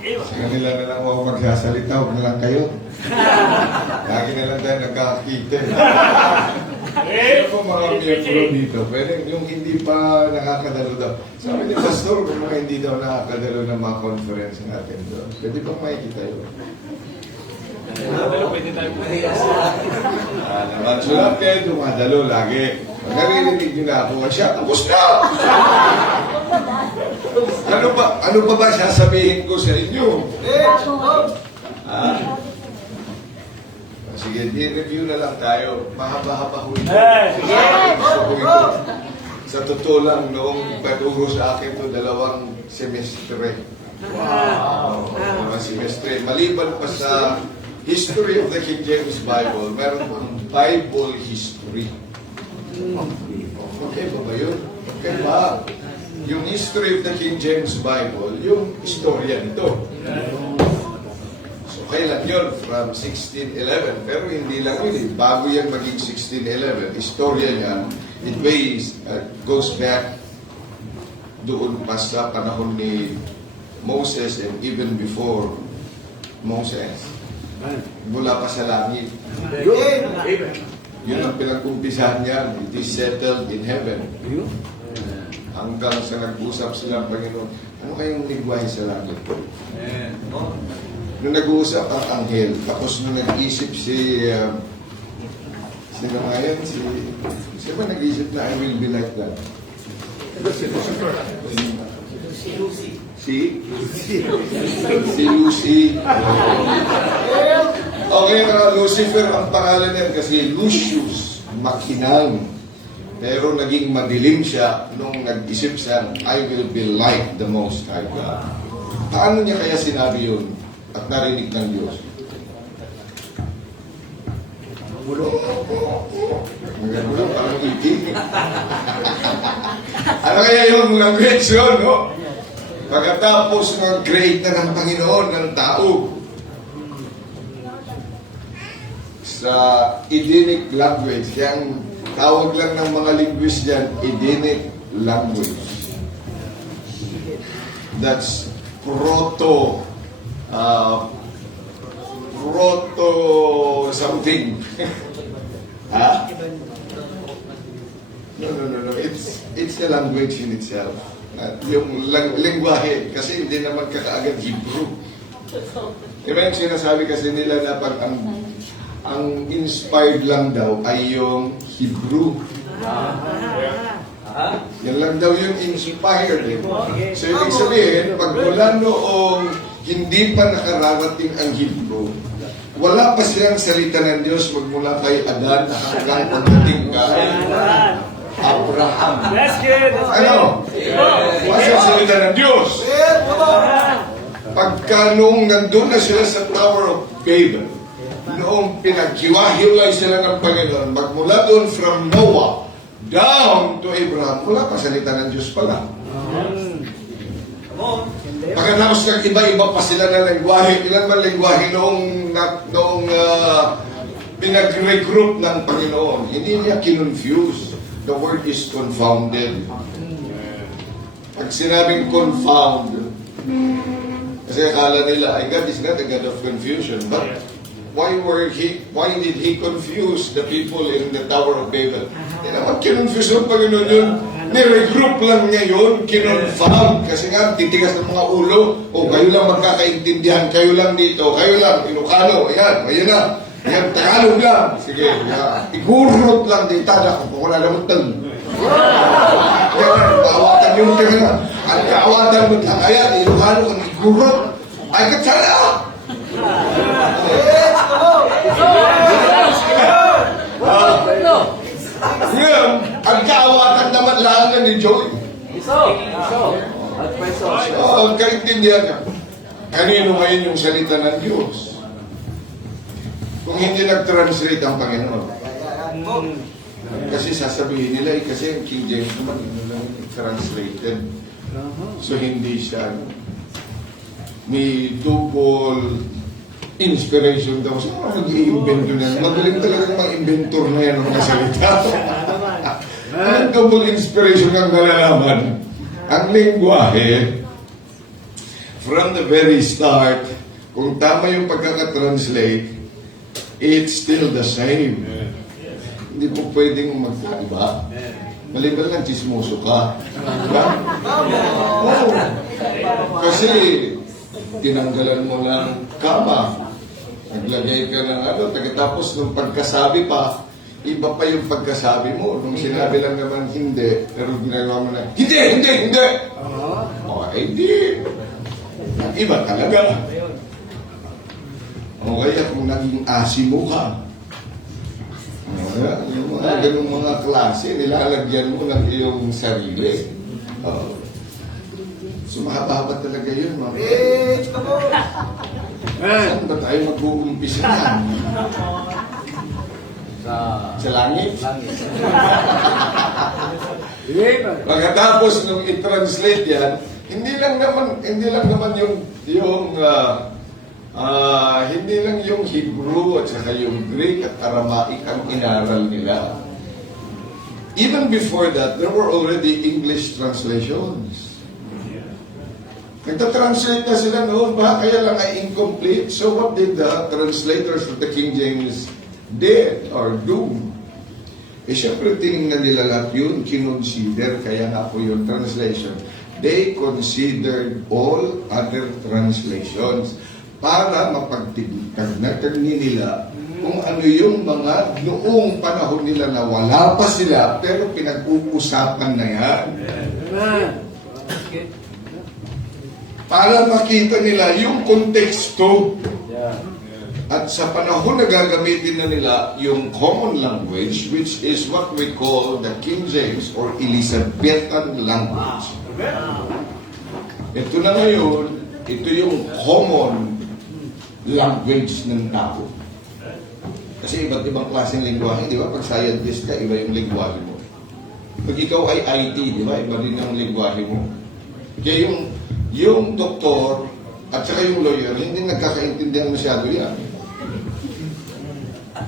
Sa kanila na lang ako magsasalita, huwag na lang kayo. Lagi na lang tayo nagkakakita. Ano po mga miyembro dito? Pwede yung hindi pa nakakadalo daw. Sabi ni Pastor, kung mga hindi daw nakakadalo ng mga conference natin doon, pwede bang makikita yun? Pwede tayo Naman, so lang kayo dumadalo lagi. Pag naririnig nyo na ako, siya, tapos na! Ano pa ba sasabihin ko sa inyo? Sige, di-review na lang tayo. Mahaba-haba ho ito. Gusto ko ito. Sa totoo lang, noong paturo sa akin ito, 2 semestre. Wow! 2 semestre. Maliban pa sa history of the King James Bible, meron pong Bible history. Okay ba yun? Okay ba? Yung history of the King James Bible, yung istorya nito. So, kailan yun? From 1611. Pero hindi lang yun. Bago yan maging 1611, istorya niya, it goes back doon pa sa panahon ni Moses and even before Moses. Mula pa sa langit. Yun ang pinag-umpisahan niya. It is settled in heaven. Hanggang sa nag-usap sila ang Panginoon, ano kayong ligwahe sa langit? Nung nag-uusap ang anghel, tapos nung nag-isip sino nga yan? Sino ba nag-isip na I will be like that? Si Lucy. Si Lucy. Okay, Lucifer ang pangalan niya kasi Lucius, makinang. Pero naging madilim siya nung nag-isip siya, I will be like the Most High God. Paano niya kaya sinabi yun at narinig ng Diyos? Maganda parang itig. Ano kaya yung language yun, no? Pagkatapos mag-create na ng Panginoon ng tao sa Edenic language, yung tawag lang ng mga linguist dyan, Edenic language. That's proto something. Ha? No. It's a language in itself. Yung lengguwahe, kasi hindi naman kakaagad Hebrew. Diba yung sinasabi kasi nila na pag ang inspired lang daw ay yung Hebrew. Yan lang daw yung inspired. So, ibig sabihin, pag mula noong hindi pa nakararating ang Hebrew, wala pa siyang salita ng Diyos magmula kay Adan hanggang pagdating kay Abraham. Ano? Wala siyang salita ng Diyos. Pagka nung nandun na sila sa Tower of Babel, noong pinaghiwa-hiwalay sila ng Panginoon, magmula doon from Noah down to Abraham, wala pa salita ng Diyos pala. Pagkatapos ng iba-iba pa sila na lengguwahe, ilan man lengguwahe noong pinag-regroup ng Panginoon, hindi niya kinonfuse. The word is confounded. Pag sinabing confound, kasi akala nila, God is not a God of confusion, but why did He confuse the people in the Tower of Babel? Hindi naman kinonfuse ng Panginoon yun. Niregroup lang niya yun, kinonfound. Kasi nga, titigas ng mga ulo. O, kayo lang magkakaintindihan, kayo lang dito, kayo lang, Ilocano, ayan na. Ayan, Tagalog lang. Sige, igurot lang dito, kung wala naman tal. Kaawatan yung tira. Ang kaawatan mo lang, ayan, Ilocano, kung igurot, ay katsala! Ngayon, ang kaawatan naman lang ni Joey. Ang kaintindihan ka. Kanino ngayon yung salita ng Diyos? Kung hindi nag-translate ang Panginoon. Kasi sasabihin nila, kasi ang King James naman, translated. So hindi siya may double inspiration daw. Sino ang nag-i-invento na yan? Magaling talaga mga inventor na yan ng mga salita. Ang double inspiration ang nalalaman. Ang lengguwahe from the very start, kung tama yung pagkakatranslate, it's still the same. Hindi po pwedeng magkaiba. Maliban lang, chismoso ka. Diba? Oo. Kasi, tinanggalan mo ng kama. Naglagay ka ng ano, tapos nung pagkasabi pa, iba pa yung pagkasabi mo. Nung sinabi lang naman hindi, pero ginagawa mo na, hindi! O, hindi. Iba talaga. O kaya kung naging asimo ka, yung mga ganung mga klase, nilalagyan mo ng iyong sarili. So mahaba talaga yun, mga saan ba tayo mag-uumpisa yan? Sa langit? Pagkatapos nung i-translate yan, hindi lang naman hindi lang yung Hebrew at saka yung Greek at Aramaic ang inaral nila. Even before that, there were already English translations. Nagta-translate na sila noon, kaya lang ay incomplete. So what did the translators of the King James did or do? Eh syempre tinignan nila lahat yun, kinonsider, kaya nga po yung translation. They considered all other translations para mapagtagni nila kung ano yung mga noong panahon nila na wala pa sila pero pinag-uusapan na yan. Para makita nila yung konteksto at sa panahon na gagamitin na nila yung common language which is what we call the King James or Elizabethan language. Ito na ngayon, ito yung common language ng tao. Kasi iba't ibang klaseng lingwahe, di ba? Pag scientist ka, iba yung lingwahe mo. Pag ikaw ay IT, di ba? Iba din ang lingwahe mo. Kaya yung doktor at saka yung lawyer, hindi nagkakaintindihan masyado yan.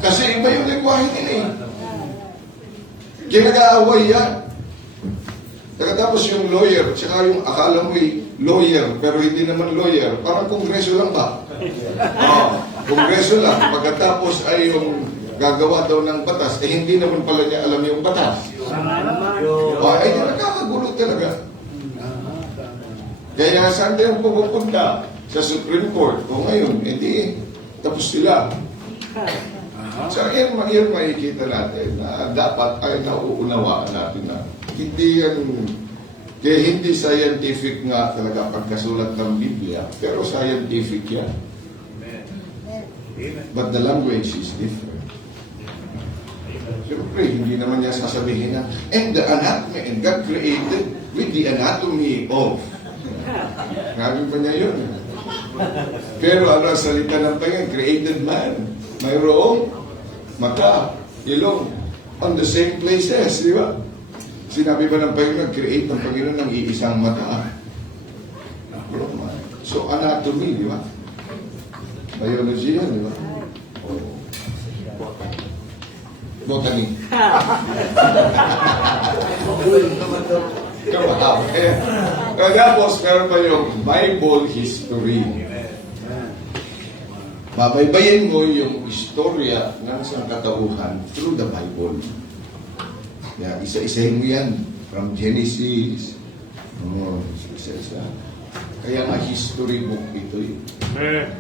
Kasi iba yung lingwahe nila eh. Kaya nag-aaway yan. Tapos yung lawyer, tsaka yung akala mo lawyer, pero hindi naman lawyer. Parang kongreso lang ba? Kongreso lang. Pagkatapos ay yung gagawa daw ng batas, eh hindi naman pala niya alam yung batas. Ay nakakagulo talaga. Kaya saan tayo pupunta? Sa Supreme Court. O ngayon, edi tapos sila. So yan makikita natin na dapat ay nauunawaan natin na hindi yan, kaya hindi scientific nga talaga pagkasulat ng Biblia, pero scientific yan. But the language is different. Siyempre, hindi naman niya sasabihin na, and the anatomy, and God created with the anatomy of. Sabi pa niya yun. Pero ano ang salita ng Panginoon? Created man. Mayroong mata, ilong, on the same places, di ba? Sinabi ba ng Panginoon, create ng Panginoon ng iisang mata? So, anatomy, di ba? Biology yan, di ba? Botany. Kamahap. Tapos, meron pa yung Bible history. Babaybayin mo yung istorya ng sangkatauhan through the Bible. Yeah, isa-isahin mo yan. From Genesis. Isa-isa. Kaya nga history book ito eh.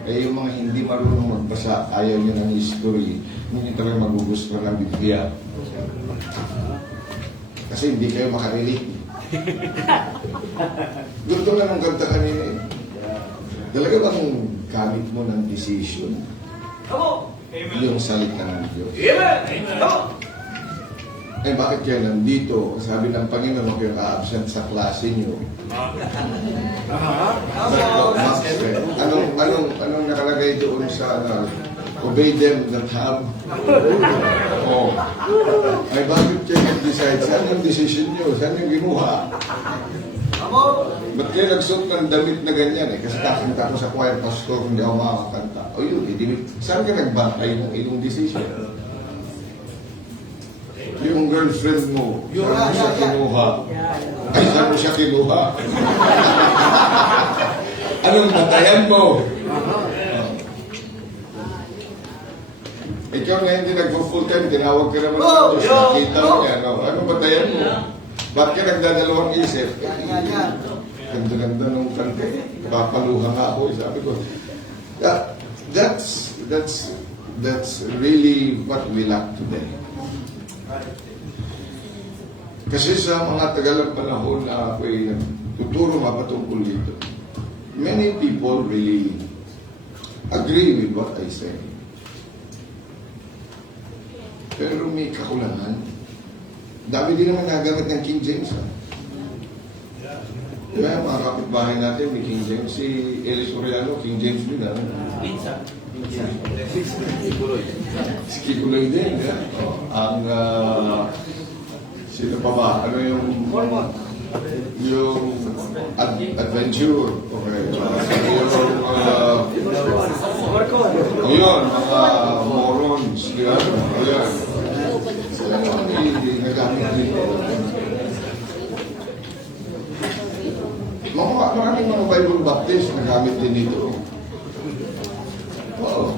Kaya yung mga hindi marunong magbasa, ayaw nyo ng history, hindi talaga magugustuhan ng Biblia. Kasi hindi kayo makarelate. Gusto nga ng ganda kanina eh. Talaga bang gamit mo ng decision? Yung salita ng Diyos. Eh bakit kayo nandito? Sabi ng Panginoon, huwag kayong a-absent sa klase nyo. Anong nakalagay doon sa obey them that have? Oh. Ay bakit kayo nag-decide? Saan yung decision nyo? Saan yung ginuha? Ba't kayo nagsuot ng damit na ganyan eh? Kasi kakanta ko sa choir pastor, hindi ako makakanta. O yun, saan ka nagbantay ng iyong decision? Yung girlfriend mo, saan mo siya kinuha? Ay, saan mo siya kinuha? Anong batayan mo? Ikaw nga hindi nagpo-full time, tinawag ka naman sa Diyos, nakita mo yan. Anong batayan mo? Ba't ka nagdadalawang isip? Ganda-ganda nung kante. Papaluha nga ako. Sabi ko, that's really what we lack today. Kasi sa mga tagalang panahon na ako'y tuturo mapatungkol dito, many people really agree with what I say. Pero may kakulangan. Dami din naman nagamit ng King James. Diba, mga kapitbahay natin, may King James. Si Eli Soriano, King James din. Si Kikuloy din. Ang, sino pa ba? Ano yung adventure. Okay. Yun, mga morons. Diba? Ayan. Sila naman nagamit dito. Maraming mga Bible Baptist nagamit din dito. Oh.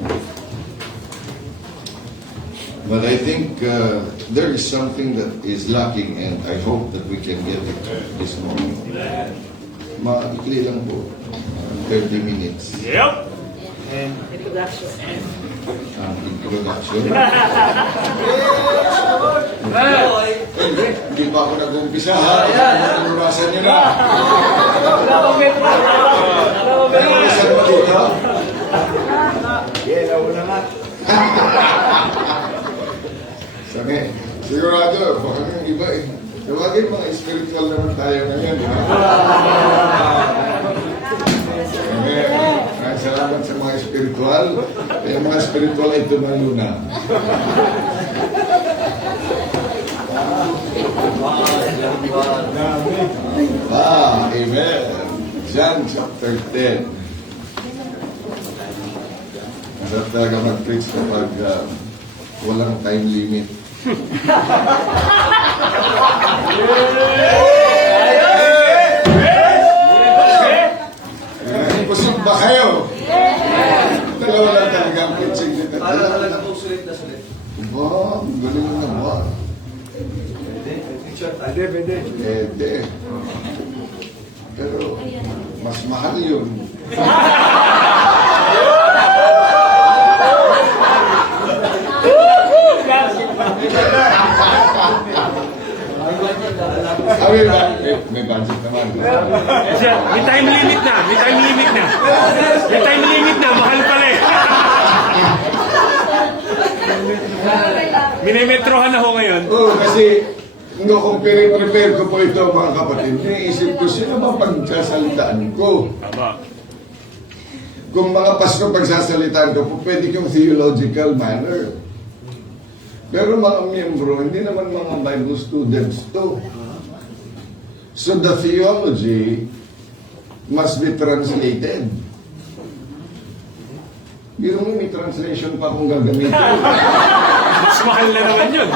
But I think there is something that is lacking and I hope that we can get it this morning. Maikli lang po. 30 minutes. Yep. Introduction. Introduction. Hindi pa ako nag-umpisa ha. Nurasan niyo na. Nurasan mo dito? Yeah, nauna nga. Sabi, sigurado, baka yung iba eh. Tawagin mga spiritual naman tayo ngayon. Maraming salamat sa mga spiritual. Yung mga spiritual ay tumalo na. Amen. John chapter 10. Masarap talaga mag-preach kapag walang time limit. Kusog ba kayo? Dalawa lang talaga ang preaching dito. Talaga po sulit na sulit. Wow, ang galing na naman. Pwede. Pwede. Pero, mas mahal yun. May budget naman. May time limit na. Mahal pala eh. Minimetrohan ako ngayon. Oo, kasi kung prepare ko po ito mga kapatid, naisip ko, sino ba pagsasalitaan ko? Tama. Kung mga pasto pagsasalitaan ko, pwede kong theological manner. Pero mga miyembro, hindi naman mga Bible students to. So the theology must be translated. Biro mo, may translation pa akong gagamitin. Mas mahal na naman yun.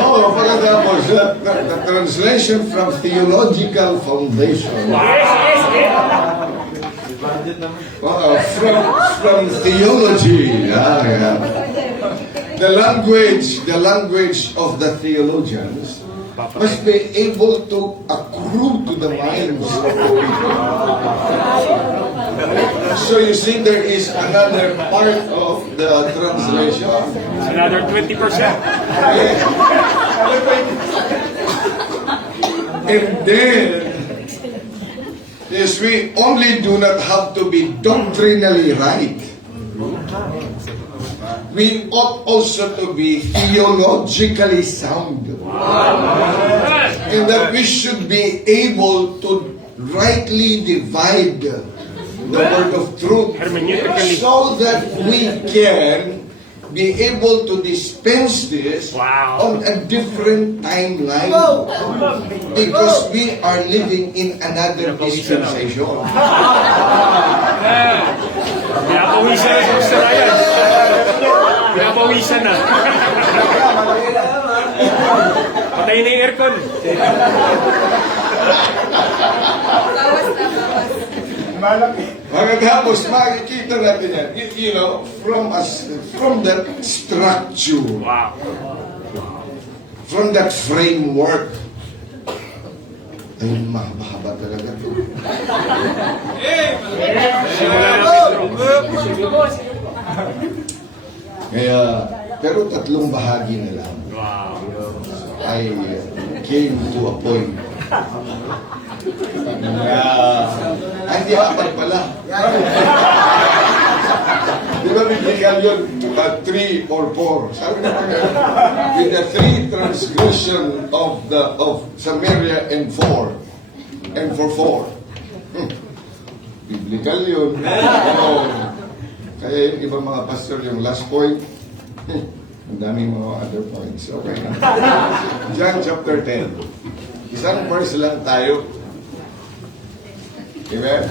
Oo, pagkatapos, the translation from theological foundation. From theology. Yeah. The language of the theologians must be able to accrue to the minds of the people. So you see, there is another part of the translation. Another 20%. And then, yes, we only do not have to be doctrinally right. We ought also to be theologically sound. And that we should be able to rightly divide the word of truth so that we can be able to dispense this on a different timeline because we are living in another dispensation. Pinapawisan na sa Australia. Pinapawisan na. Patay na yung aircon. Magkatapos, makikita natin yan. You know, from that structure, Wow. from that framework, ay, mahaba talaga to. Simula natin bro. Kaya, pero tatlong bahagi na lang. Wow. I came to a point na, hindi apat pala. Di ba biblical yun? 3 or 4. Sabi naman nga, with the 3 transgression of Samaria and for 4. Biblical yun. Oo. Kaya yung ibang mga pastor, yung last point, ang daming mga other points. Okay. John chapter 10. Isang verse lang tayo. Amen?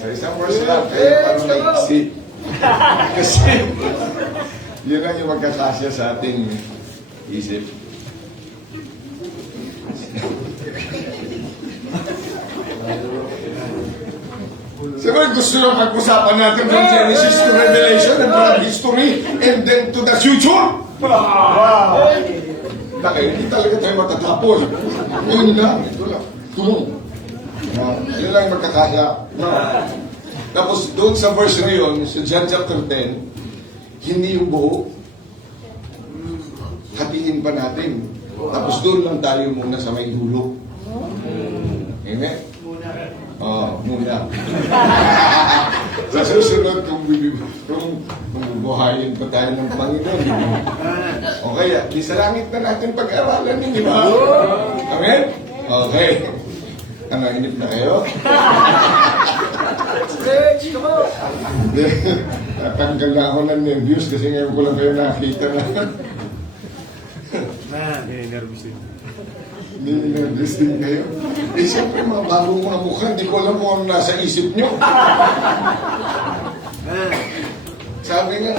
Sa isang verse lang, kayo parang naiksi. Kasi, yun ang yung magkakasya sa ating isip. Siyempre, gusto lang pag-usapan natin from Genesis to Revelation and from history and then to the future. Wow! Hindi talaga tayo matatapos. Yun lang, ito lang. Tulong. Yun lang yung magkakasya. Tapos doon sa verse na yun, sa John chapter 10, hindi yung buo. Hatiin pa natin. Tapos doon lang tayo muna sa may dulo. Amen? Muna. Sa susunod, kung bubuhayin pa tayo ng Panginoon. O kaya, di sa langit na natin pag-aralan yun, di ba? Amen? Okay. Ano, inip na kayo? Natanggal na ako ng nervous kasi ngayon ko lang kayo nakita na. Nervous din. Nervous din kayo. Eh, siyempre, mga bagong mga mukha, hindi ko alam kung ano nasa isip nyo. Sabi nga,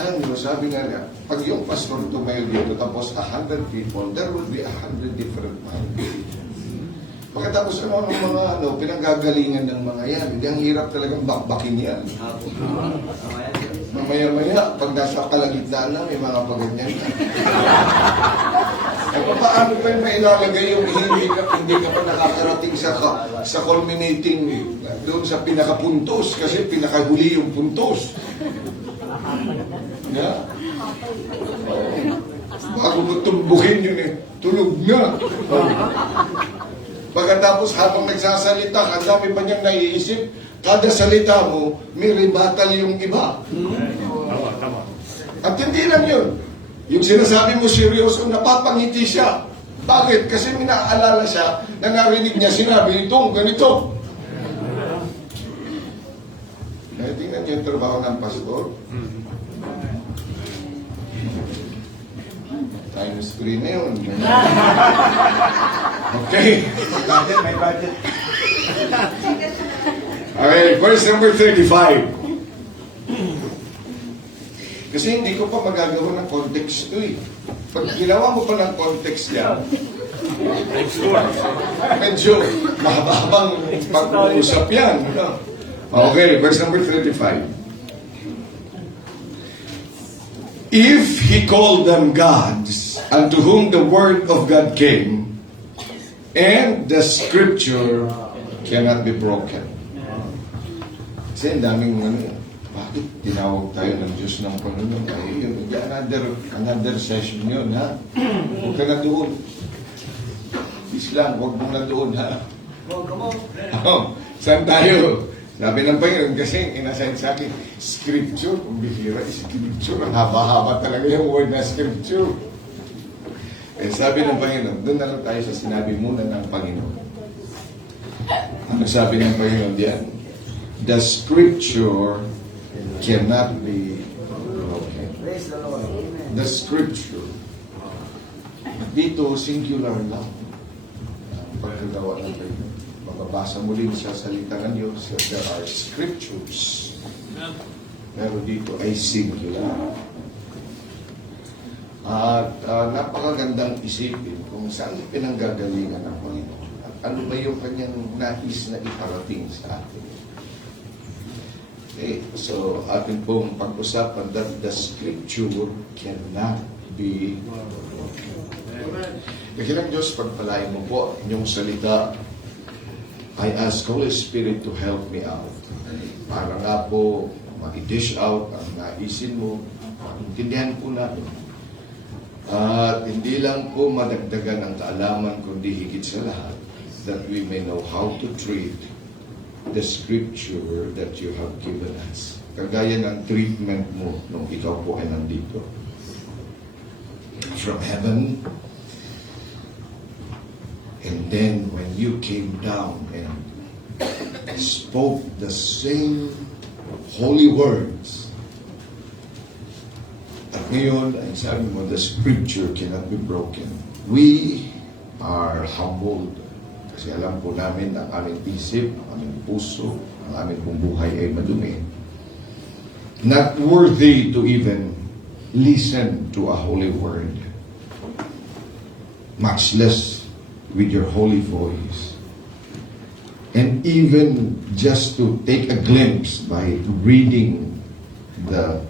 alam nyo, sabi nga, pag yung pastor tumayo dito, tapos 100 people, there will be 100 different minds. Pagkatapos ng mga pinanggagalingan ng mga yan, hindi ang hirap talagang bakbakin yan. Mamaya-maya, pag nasa kalagitnaan na, may mga paganyan na. Eh, paano pa yung mailalagay yung hindi ka pa nakakarating sa culminating doon sa pinakapuntos kasi pinakahuli yung puntos. Yeah? Bago mo tumbukin yun eh, tulog na. Pagkatapos habang nagsasalita, ang dami pa niyang naiisip, kada salita mo, may rebuttal yung iba. Tama. At hindi lang yun. Yung sinasabi mo seryoso, napapangiti siya. Bakit? Kasi minaalala siya na narinig niya sinabi itong ganito. Tingnan niyo yung trabaho ng pastor. Times 3 na yun. Okay. May budget. Okay, verse number 35. Kasi hindi ko pa magagawa ng context to eh. Pag ginawa mo pa ng context yan, medyo mahaba-habang pag-uusap yan. Okay, verse number 35. If he called them gods, unto whom the word of God came, and the scripture cannot be broken. Kasi ang daming bakit tinawag tayo ng Diyos ng Panginoon? Ay, yun, another session yun, ha? Huwag ka na doon. Islam, huwag mo na doon, ha? Saan tayo? Sabi ng Panginoon, kasi inassign sa akin, scripture, kung bihira, scripture, ang haba-haba talaga yung word na scripture. Eh, sabi ng Panginoon, doon na lang tayo sa sinabi muna ng Panginoon. Ano sabi ng Panginoon diyan? The scripture cannot be broken. The scripture. Dito, singular lang. Pagkagawa ng Panginoon. Mababasa mo rin sa salita ng Diyos, there are scriptures. Pero dito ay singular. At napakagandang isipin kung saan pinanggagalingan ng Panginoon. At ano ba yung kanyang nais na iparating sa atin. Okay, so atin pong pag-usapan that the scripture cannot be broken. Kasi lang Diyos, pagpalain mo po inyong salita. I ask Holy Spirit to help me out. Para nga po mag-dish out ang naisin mo, intindihan po natin. At hindi lang po madagdagan ang kaalaman, kundi higit sa lahat, that we may know how to treat the scripture that you have given us. Kagaya ng treatment mo nung ikaw po ay nandito. From heaven, and then when you came down and spoke the same holy words, at ngayon, ay sabi mo, the scripture cannot be broken. We are humbled kasi alam po namin ang aming isip, ang aming puso, ang aming pong buhay ay madumi. Not worthy to even listen to a holy word, much less with your holy voice. And even just to take a glimpse by reading the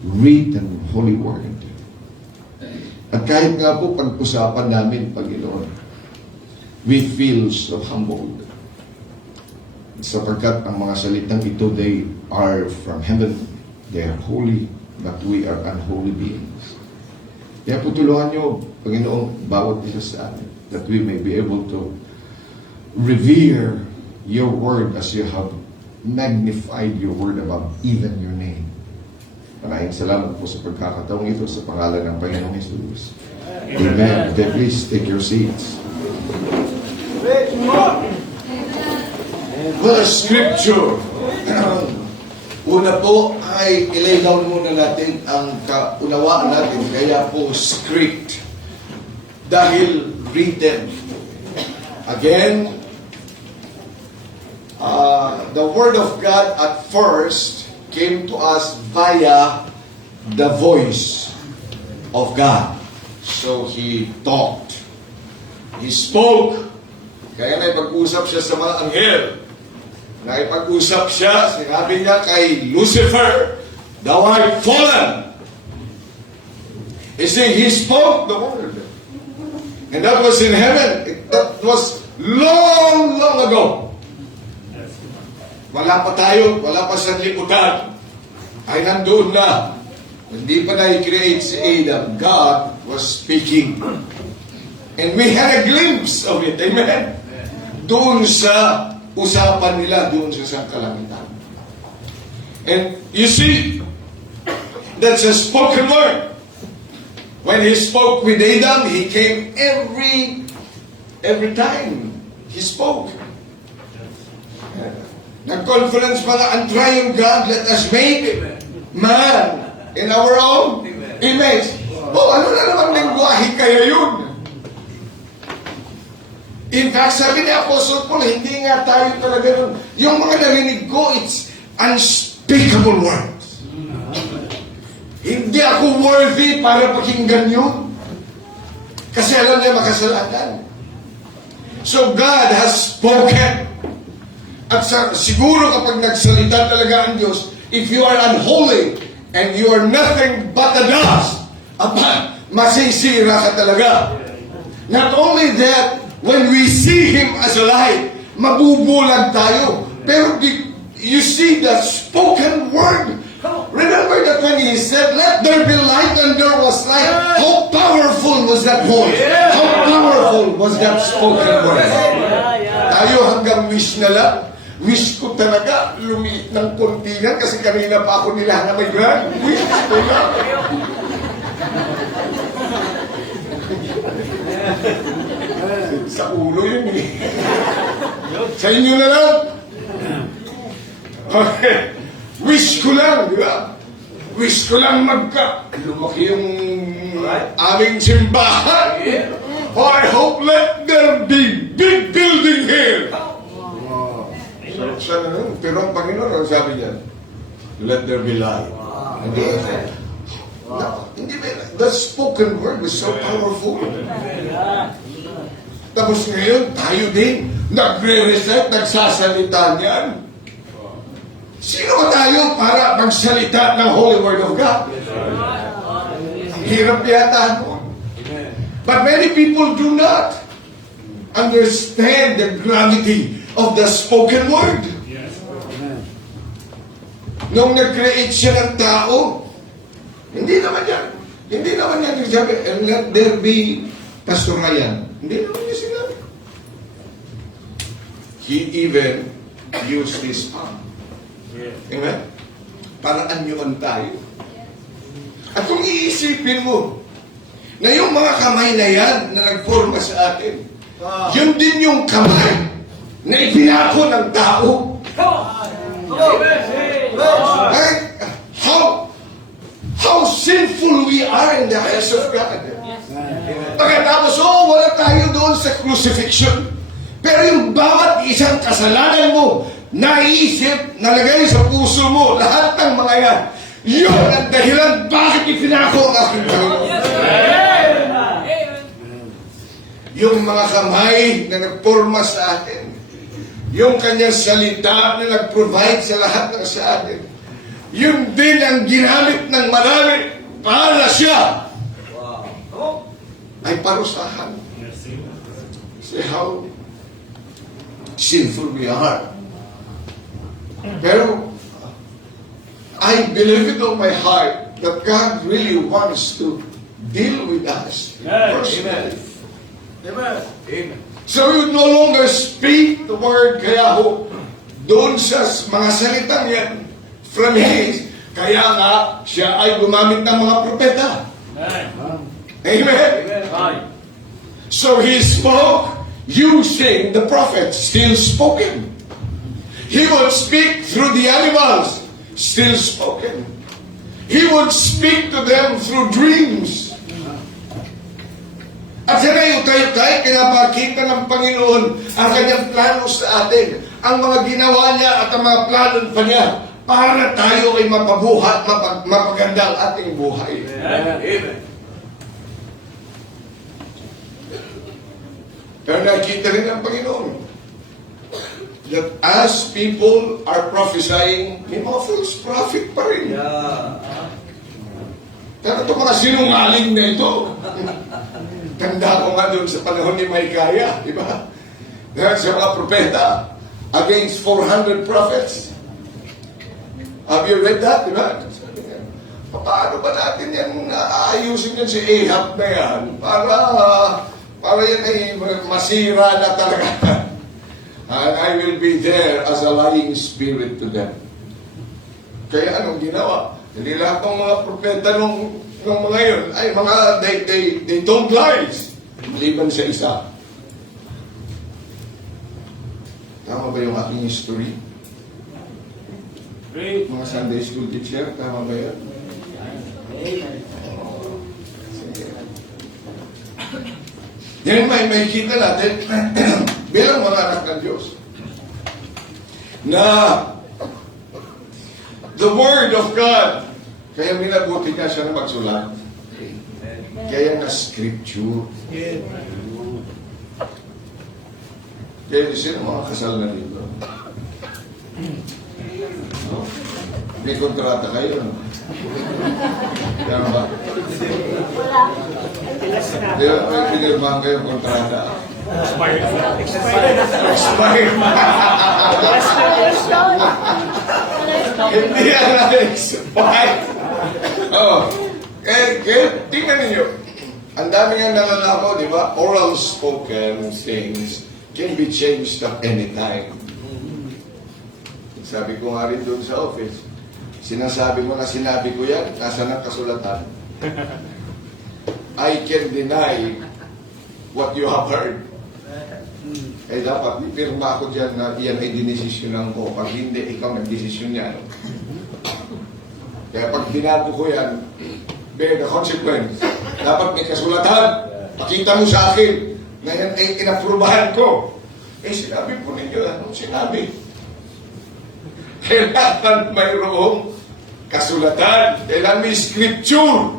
written holy word. At kahit nga po pag-usapan namin, Panginoon, we feel so humbled. Sapagkat ang mga salitang ito, they are from heaven. They are holy, but we are unholy beings. Kaya po tulungan nyo, Panginoon, bawat isa sa amin, that we may be able to revere your word as you have magnified your word above even your name. Maraming salamat po sa pagkakataong ito sa pangalan ng Panginoong Jesus. Amen. Then please take your seats. Well, scripture. Una po ay ilay down muna natin ang kaunawaan natin. Kaya po script. Dahil written. Again, the Word of God at first came to us via the voice of God. So He talked. He spoke. Kaya naipag-usap siya sa mga anghel. Naipag-usap siya, sinabi niya kay Lucifer, thou art fallen. You see, He spoke the word. And that was in heaven. That was long, long ago. Wala pa tayo, wala pa sa liputan. Ay nandoon na. Hindi pa na-create si Adam. God was speaking. And we had a glimpse of it. Amen? Doon sa usapan nila, doon sa sangkalangitan. And you see, that's a spoken word. When He spoke with Adam, He came every time He spoke. Nag-conference pa nga, ang triune God, let us make man in our own image. Oh, ano na naman lingwahe kaya yun? In fact, sabi ni Apostle Paul, hindi nga tayo talaga nun. Yung mga narinig ko, it's unspeakable words. Hindi ako worthy para pakinggan yun. Kasi alam niya makasalanan. So God has spoken. At siguro kapag nagsalita talaga ang Diyos, if you are unholy and you are nothing but a dust, masisira ka talaga. Not only that, when we see Him as a light, mabubulag tayo. Pero you see the spoken word. Remember that when He said, let there be light, and there was light. How powerful was that voice? How powerful was that spoken word? Tayo hanggang wish na lang. Wish ko talaga lumiit ng kontingan kasi kanina pa ako nila na may grand. Wish ko lang. Sa ulo yun eh. Sa inyo na lang. Okay. Wish ko lang, di ba? Wish ko lang lumaki yung aming simbahan. Oh, I hope let there be big building here. Sana nun. Pero ang Panginoon, ang sabi niya, let there be light. Hindi ba? The spoken word was so powerful. Tapos ngayon, tayo din. nagre-recite, nagsasalita niyan. Sino ba tayo para magsalita ng Holy Word of God? Hirap yata nun. But many people do not understand the gravity of the spoken word. Yes. Nung nag-create siya ng tao, hindi naman yan sabi, and let there be Pastor Ryan. Hindi naman niya sinabi. He even used his palm. Yes. Amen? Para anyuan tayo. At kung iisipin mo, na yung mga kamay na yan na nagforma sa atin, yun din yung kamay na ipinako ng tao. Right? How sinful we are in the eyes of God. Pagkatapos, wala tayo doon sa crucifixion. Pero yung bawat isang kasalanan mo, naisip, nalagay sa puso mo, lahat ng mga yan, yun ang dahilan bakit ipinako ang aking Panginoon. Yung mga kamay na nagporma sa atin, yung kanyang salita na nag-provide sa lahat ng sa atin, yun din ang ginamit ng marami para siya ay parusahan. Yes. See how sinful we are. Pero I believe it on my heart that God really wants to deal with us personally. So you no longer speak the word, kaya ho, doon sa mga salitang yan, from his, kaya nga, siya ay gumamit ng mga propeta. Amen? So he spoke using the prophets, still spoken. He would speak through the animals, still spoken. He would speak to them through dreams. At sinayutay-utay, kinapakita ng Panginoon ang kanyang plano sa atin, ang mga ginawa niya at ang mga plano pa niya para tayo ay mapabuhat, mapaganda ang ating buhay. Amen. Pero nakita rin ng Panginoon that as people are prophesying, may mga false prophet pa rin. Pero itong mga sinungaling na ito, tanda ko nga doon sa panahon ni Micaiah, di ba? Dahil sa mga propeta, against 400 prophets. Have you read that? Di ba? Sabi niya, paano ba natin yan aayusin yan si Ahab na yan para yan ay masira na talaga. And I will be there as a lying spirit to them. Kaya anong ginawa? Hindi lahat ng mga propeta nung mga yun ay mga they don't lies. Maliban sa isa. Tama ba yung aking history? Great. Mga Sunday school teacher, tama ba yan? Sige. Yan may kita natin bilang mga anak ng Diyos na the Word of God, kaya minabuti ka siya na magsulat. Kaya nga Scripture. Kaya sino mga kasal na dito? No? May kontrata kayo, no? Kaya ba? Di ba, may pinirmahan kayong kontrata? Expired. Expired. Hindi yan na-expired. Tingnan ninyo. Ang dami nga nalalako, di ba? Oral spoken things can be changed at any time. Sabi ko nga rin doon sa office, sinasabi mo na sinabi ko yan, nasa ng kasulatan. I can deny what you have heard. Eh dapat, pirma ako dyan na yan ay dinesisyonan ko. Pag hindi, ikaw nag-desisyon yan. Kaya pag binago ko yan, bear the consequence. Dapat may kasulatan. Pakita mo sa akin na yan ay inaprubahan ko. Eh sinabi po ninyo, anong sinabi? Kailangan mayroong kasulatan. Kailangan may scripture.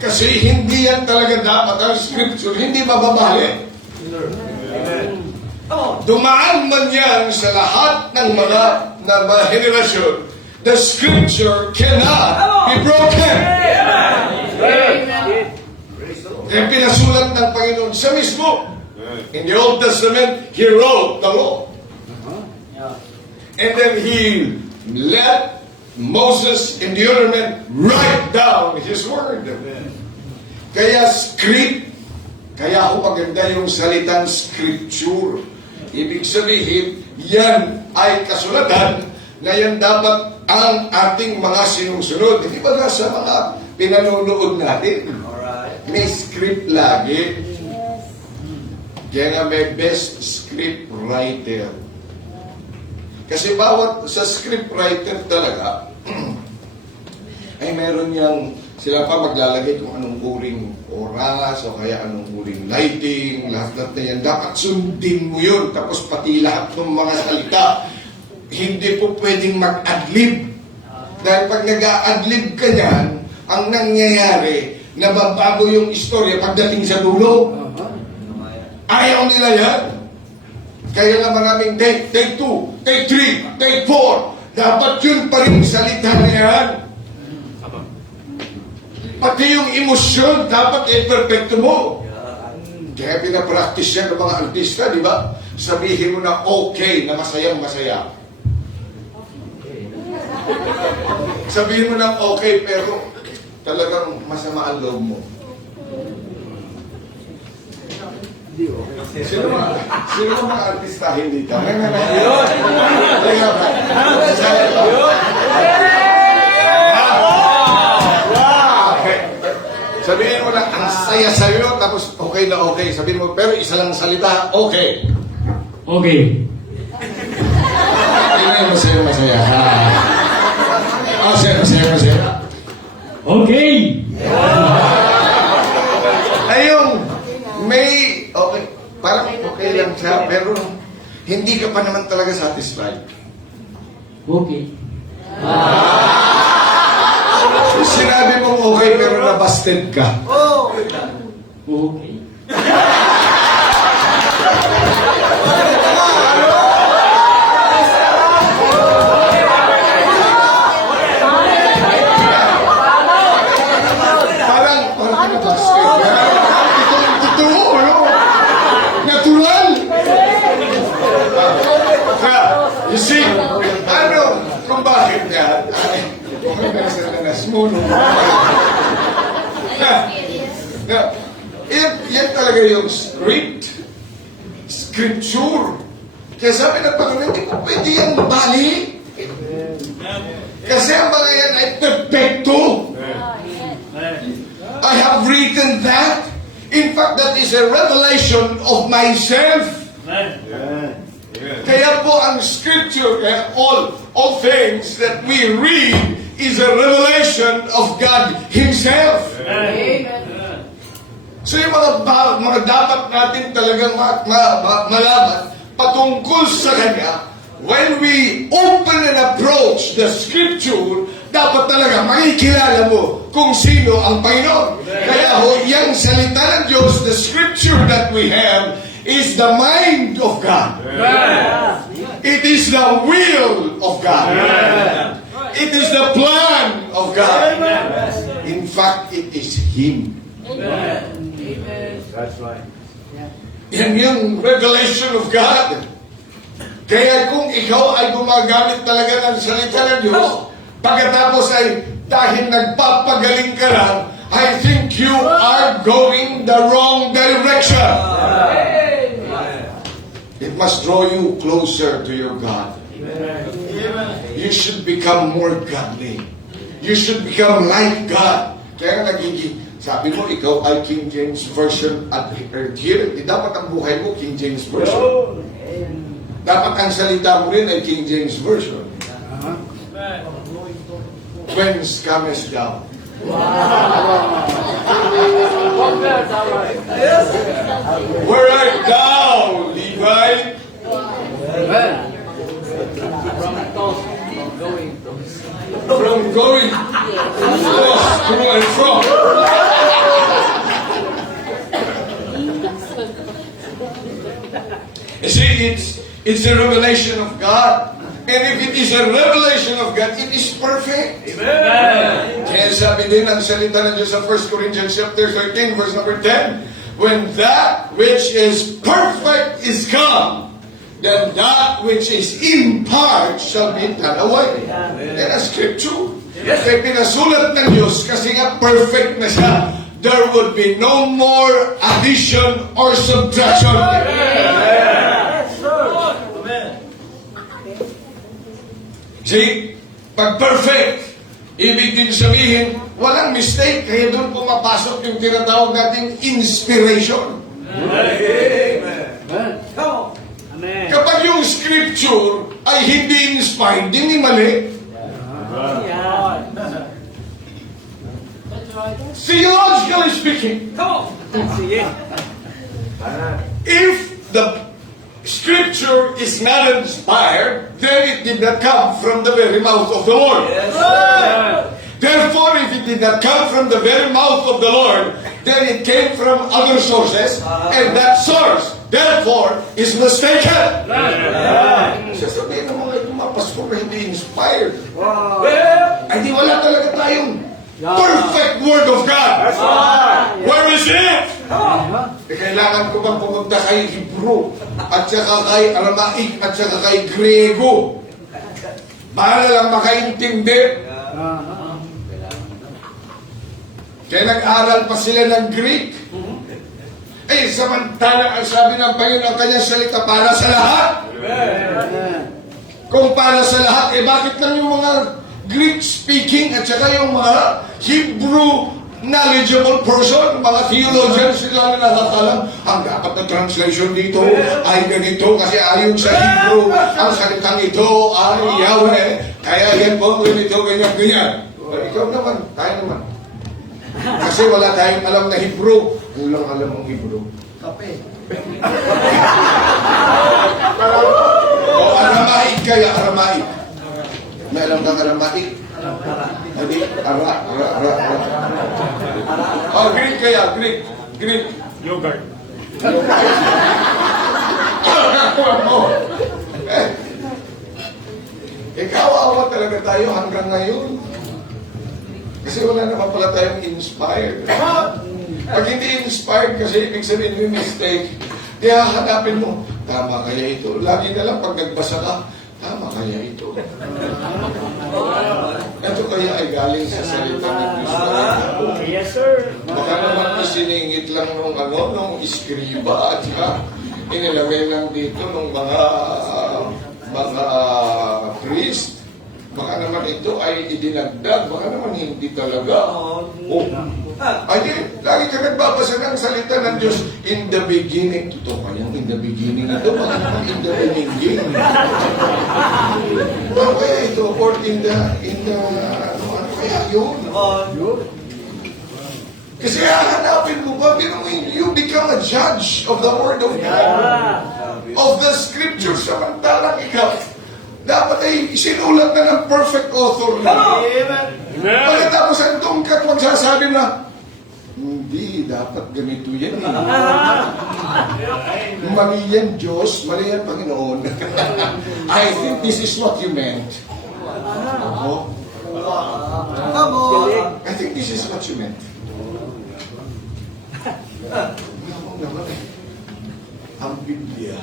Kasi hindi yan talaga dapat ang scripture. Hindi mababali. dumaan man yan sa lahat ng mga henerasyon, the scripture cannot be broken. Kaya pinasulat ng Panginoon siya mismo. In the Old Testament, He wrote the law. And then He let Moses and the other men write down His word. Kaya script, kaya ako maganda yung salitang scripture. Ibig sabihin, yan ay kasulatan na yan dapat ang ating mga sinusunod. Hindi ba sa mga pinanonood natin? May script lagi. Kaya nga may best script writer. Kasi bawat sa script writer talaga, ay meron niyang, sila pa maglalagay kung anong uring oras o kaya anong uring lighting, lahat na yan. Dapat sundin mo yun. Tapos pati lahat ng mga salita, hindi po pwedeng mag-adlib. Dahil pag nag-a-adlib ka niyan, ang nangyayari, nababago yung istorya pagdating sa dulo. Ayaw nila yan. Kaya nga maraming take 2, take 3, take 4. Dapat yun pa rin salita na yan. Pati yung emosyon, dapat i-perfecto mo. Kaya pinapractice yan ng mga artista, di ba? Sabihin mo na okay, na masayang masaya. Sabihin mo na okay, pero talagang masama ang loob mo. Sino mga artistahin dito? Sabihin mo lang, ang saya sa'yo, tapos okay na okay. Sabihin mo, pero isa lang salita, okay. Okay. Hindi mo masaya, masaya. Masaya. Okay. Ayun, may, okay, parang okay lang siya, pero hindi ka pa naman talaga satisfied. Okay. Sinabi mong okay, pero nabasted ka. Okay. Parang nabasted ka. Ito ang totoo, no? Natural. You see, kung bakit yan? Okay na sa nanas mo, no? Yan talaga yung scripture. Kaya sabi ng Panginoon, hindi po pwede yung bali. Kasi ang mga yan ay perfecto. I have written that. In fact, that is a revelation of myself. Kaya po ang scripture, all things that we read is a revelation of God Himself. So yung mga dapat natin talagang malaman patungkol sa Kanya, when we open and approach the scripture, dapat talaga makikilala mo kung sino ang Panginoon. Kaya yung salita ng Diyos, the scripture that we have, is the mind of God. It is the will of God. It is the plan of God. In fact, it is Him. That's right. Yan yung revelation of God. Kaya kung ikaw ay gumagamit talaga ng salita ng Diyos, pagkatapos ay dahil nagpapagaling ka lang, I think you are going the wrong direction. It must draw you closer to your God. You should become more godly. You should become like God. Kaya nagiging, sabi mo, ikaw ay King James Version adherent here. Dapat ang buhay mo, King James Version. Dapat ang salita mo rin ay King James Version. Whence comest thou? Where art thou, Levi? From going to and from. You see, it's a revelation of God. And if it is a revelation of God, it is perfect. Amen. Kaya sabi din ang salita ng Diyos sa 1 Corinthians chapter 13, verse number 10, when that which is perfect is come, then that which is in part shall be done away. Yan ang scripture. Yes. Kaya pinasulat ng Diyos kasi nga perfect na siya. There would be no more addition or subtraction. See, pag perfect, ibig din sabihin, walang mistake. Kaya doon pumapasok yung tinatawag nating inspiration. Amen. Kapag yung scripture ay hindi inspired, hindi mali. Yeah. Theologically speaking, Sige. if the scripture is not inspired, then it did not come from the very mouth of the Lord. Therefore, if it did not come from the very mouth of the Lord, then it came from other sources, and that source, therefore, is mistaken. Sasabihin ng mga pastor na hindi inspired. Ay, di wala talaga tayong perfect Word of God. Where is it? Kailangan ko bang pumunta kay Hebrew, at saka kay Aramaic, at saka kay Griego para lang makaintindi? Kaya nag-aral pa sila ng Greek. Eh, samantala ang sabi ng Panginoon ang kanyang salita para sa lahat. Kung para sa lahat, eh bakit lang yung mga Greek-speaking at saka yung mga Hebrew knowledgeable person, mga theologians, sila na nakakalam, ang dapat na translation dito ay ganito kasi ayon sa Hebrew, ang salitang ito ay Yahweh. Kaya yan po, ganito, ganyan, ganyan. O, ikaw naman, tayo naman. Kasi wala tayong alam na Hebrew. Ano lang alam mong Hebrew? Kape. O Aramaic kaya, Aramaic. May alam kang Aramaic? Hindi, ara. O, Greek kaya, Greek. Yogurt. Ikaw-awa talaga tayo hanggang ngayon. Kasi wala naman pala tayong inspired. Pag hindi inspired kasi ibig sabihin may mistake, kaya hanapin mo, tama kaya ito? Lagi na lang pag nagbasa ka, tama kaya ito? Ito kaya ay galing sa salita ng Diyos. Yes, sir. Baka naman isiningit lang nung iskriba at saka inilagay lang dito nung mga priest. Baka naman ito ay idinagdag, baka naman hindi talaga. Ay, lagi ka nagbabasa ng salita ng Diyos, in the beginning. Totoo kayang in the beginning ito, baka naman in the beginning. Ano kaya ito? Or in the, ano kaya yun? Kasi hahanapin mo ba, you become a judge of the Word of God, of the Scripture, samantalang ikaw. Dapat ay isinulat na ng perfect author na. Pagkatapos andun ka at magsasabi na, hindi, dapat ganito yan. Mali yan, Diyos. Mali yan, Panginoon. I think this is what you meant. Ako? I think this is what you meant. Ang Biblia,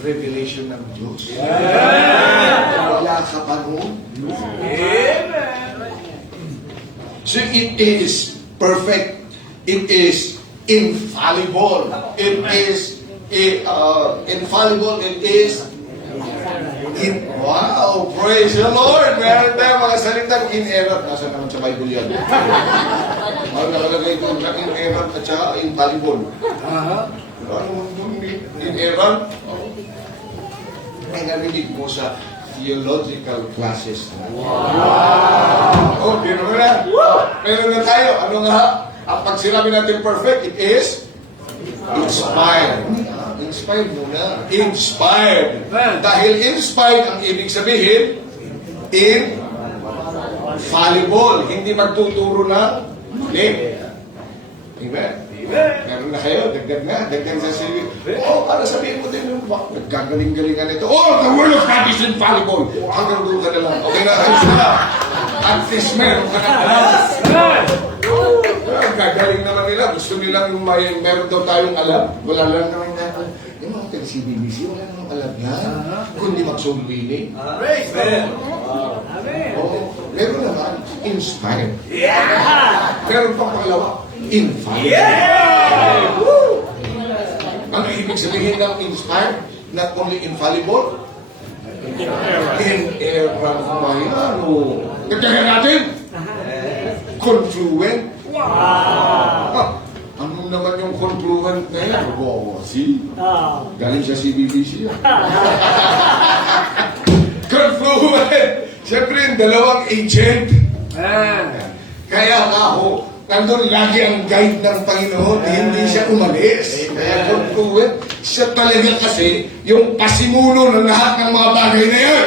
revelation ng Diyos. Wala ka pa noon. So it is perfect. It is infallible. It is infallible. It is wow! Praise the Lord! Meron tayong mga salitang inerrant. Nasa naman sa Bible yan. Ano nakalagay ko na inerrant at saka infallible. Ano inerrant? Ay narinig mo sa theological classes. Wow! Oh, biro mo na. Meron na tayo. Ano nga? Ang pag sinabi natin perfect, it is inspired. Inspired muna. Inspired. Dahil inspired, ang ibig sabihin, infallible. Hindi magtuturo na mali. Amen? Meron na kayo, dagdag na sa CV. Oo, para sabihin mo din yung ba? Nagkagaling-galingan ito. Oh, the word of God is infallible. Hanggang doon ka na lang. Okay na, ayos na. At least meron ka na alam. Gagaling naman nila. Gusto nilang meron daw tayong alam. Wala lang naman na. Yung mga taga-CBBC, wala namang alam yan. Kundi mag-soul-winning. Amen. Oo, meron naman. Inspired. Meron pang pangalawa. Infallible. Ano ibig sabihin ng inspired? Not only infallible? Inerrant mayano. Nagtaka natin? Confluent. Ano naman yung confluent na yan? See? Galing sa CBBC yan. Confluent. Siyempre yung dalawang agent. Kaya nga ho, nandun lagi ang guide ng Panginoon, hindi siya umalis. Kaya confluent, siya talaga kasi yung pasimulo ng lahat ng mga bagay na yan.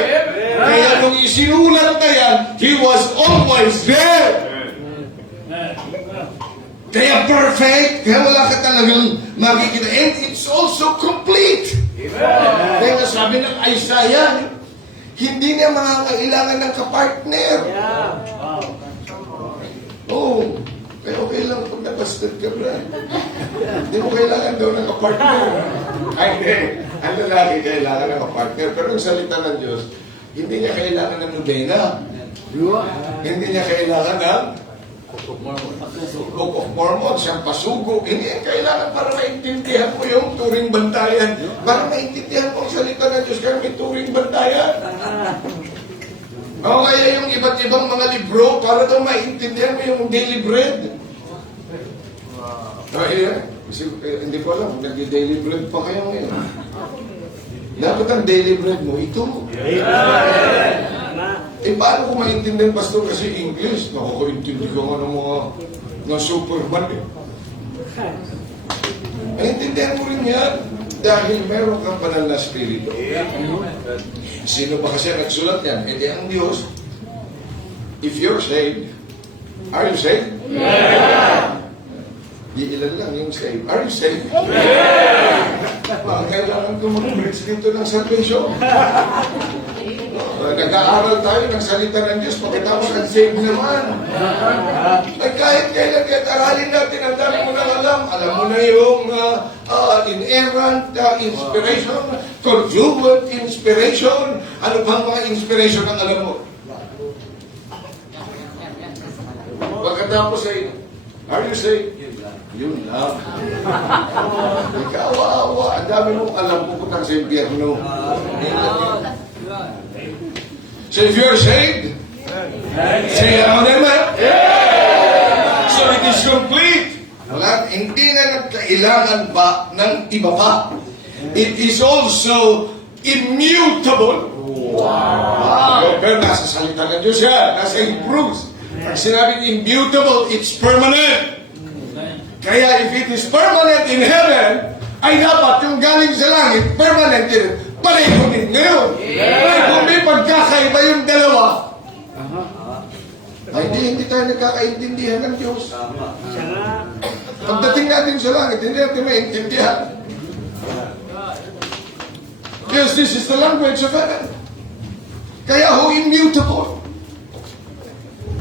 Kaya nung isinulat na yan, he was always there. Kaya perfect, kaya wala ka talagang makikita. And it's also complete. Kaya nga sabi ng Isaiah, hindi niya makakailangan ng kapartner. Oh, kaya okay lang kung nabastard ka, bro. Hindi mo kailangan daw ng kapartner. Ay, hindi. Ang lalaki kailangan ng kapartner. Pero yung salita ng Diyos, hindi niya kailangan ng nobena. Hindi niya kailangan ng Book of Mormon, siyang pasugo. Hindi yan kailangan para maintindihan mo yung turing bantayan. Para maintindihan mo ang salita ng Diyos, kaya may turing bantayan. O kaya yung iba't ibang mga libro, para daw maintindihan mo yung daily bread. Kasi, hindi ko alam, nag-daily bread pa kayo ngayon. Dapat ang daily bread mo, ito. Paano ko maintindihan, Pastor? Kasi English, nakakaintindi ko nga ng mga Superman eh. Maintindihan mo rin yan dahil meron kang banal na spirito. Sino ba kasi nagsulat yan? E di ang Diyos. If you're saved, are you saved? Di ilan lang yung saved. Are you saved? Kailangan ko mag-preach dito ng salvation. Nag-aaral tayo ng salita ng Diyos, pagkatapos ang save naman. Ay kahit kailan, kahit aralin natin, ang dami mo nang alam. Alam mo na yung inerrant inspiration, confluent inspiration. Ano bang mga inspiration ang alam mo? Pagkatapos ay, are you saved? Yun lang. Ikaw, awa. Ang dami mong alam, pupunta sa impyerno. So if you're saved, say amen, man. So it is complete. Wala, hindi na kailangan pa ng iba pa. It is also immutable. Wow. Pero nasa salita ng Diyos yan. Nasa improves. Pag sinabing immutable, it's permanent. Kaya if it is permanent in heaven, ay dapat yung galing sa langit, permanent din. Pareho din ngayon. Kung may pagkakaiba yung dalawa, ay hindi tayo nagkakaintindihan ng Diyos. Pagdating natin sa langit, hindi natin maintindihan. Yes, this is the language of heaven. Kaya ho, immutable.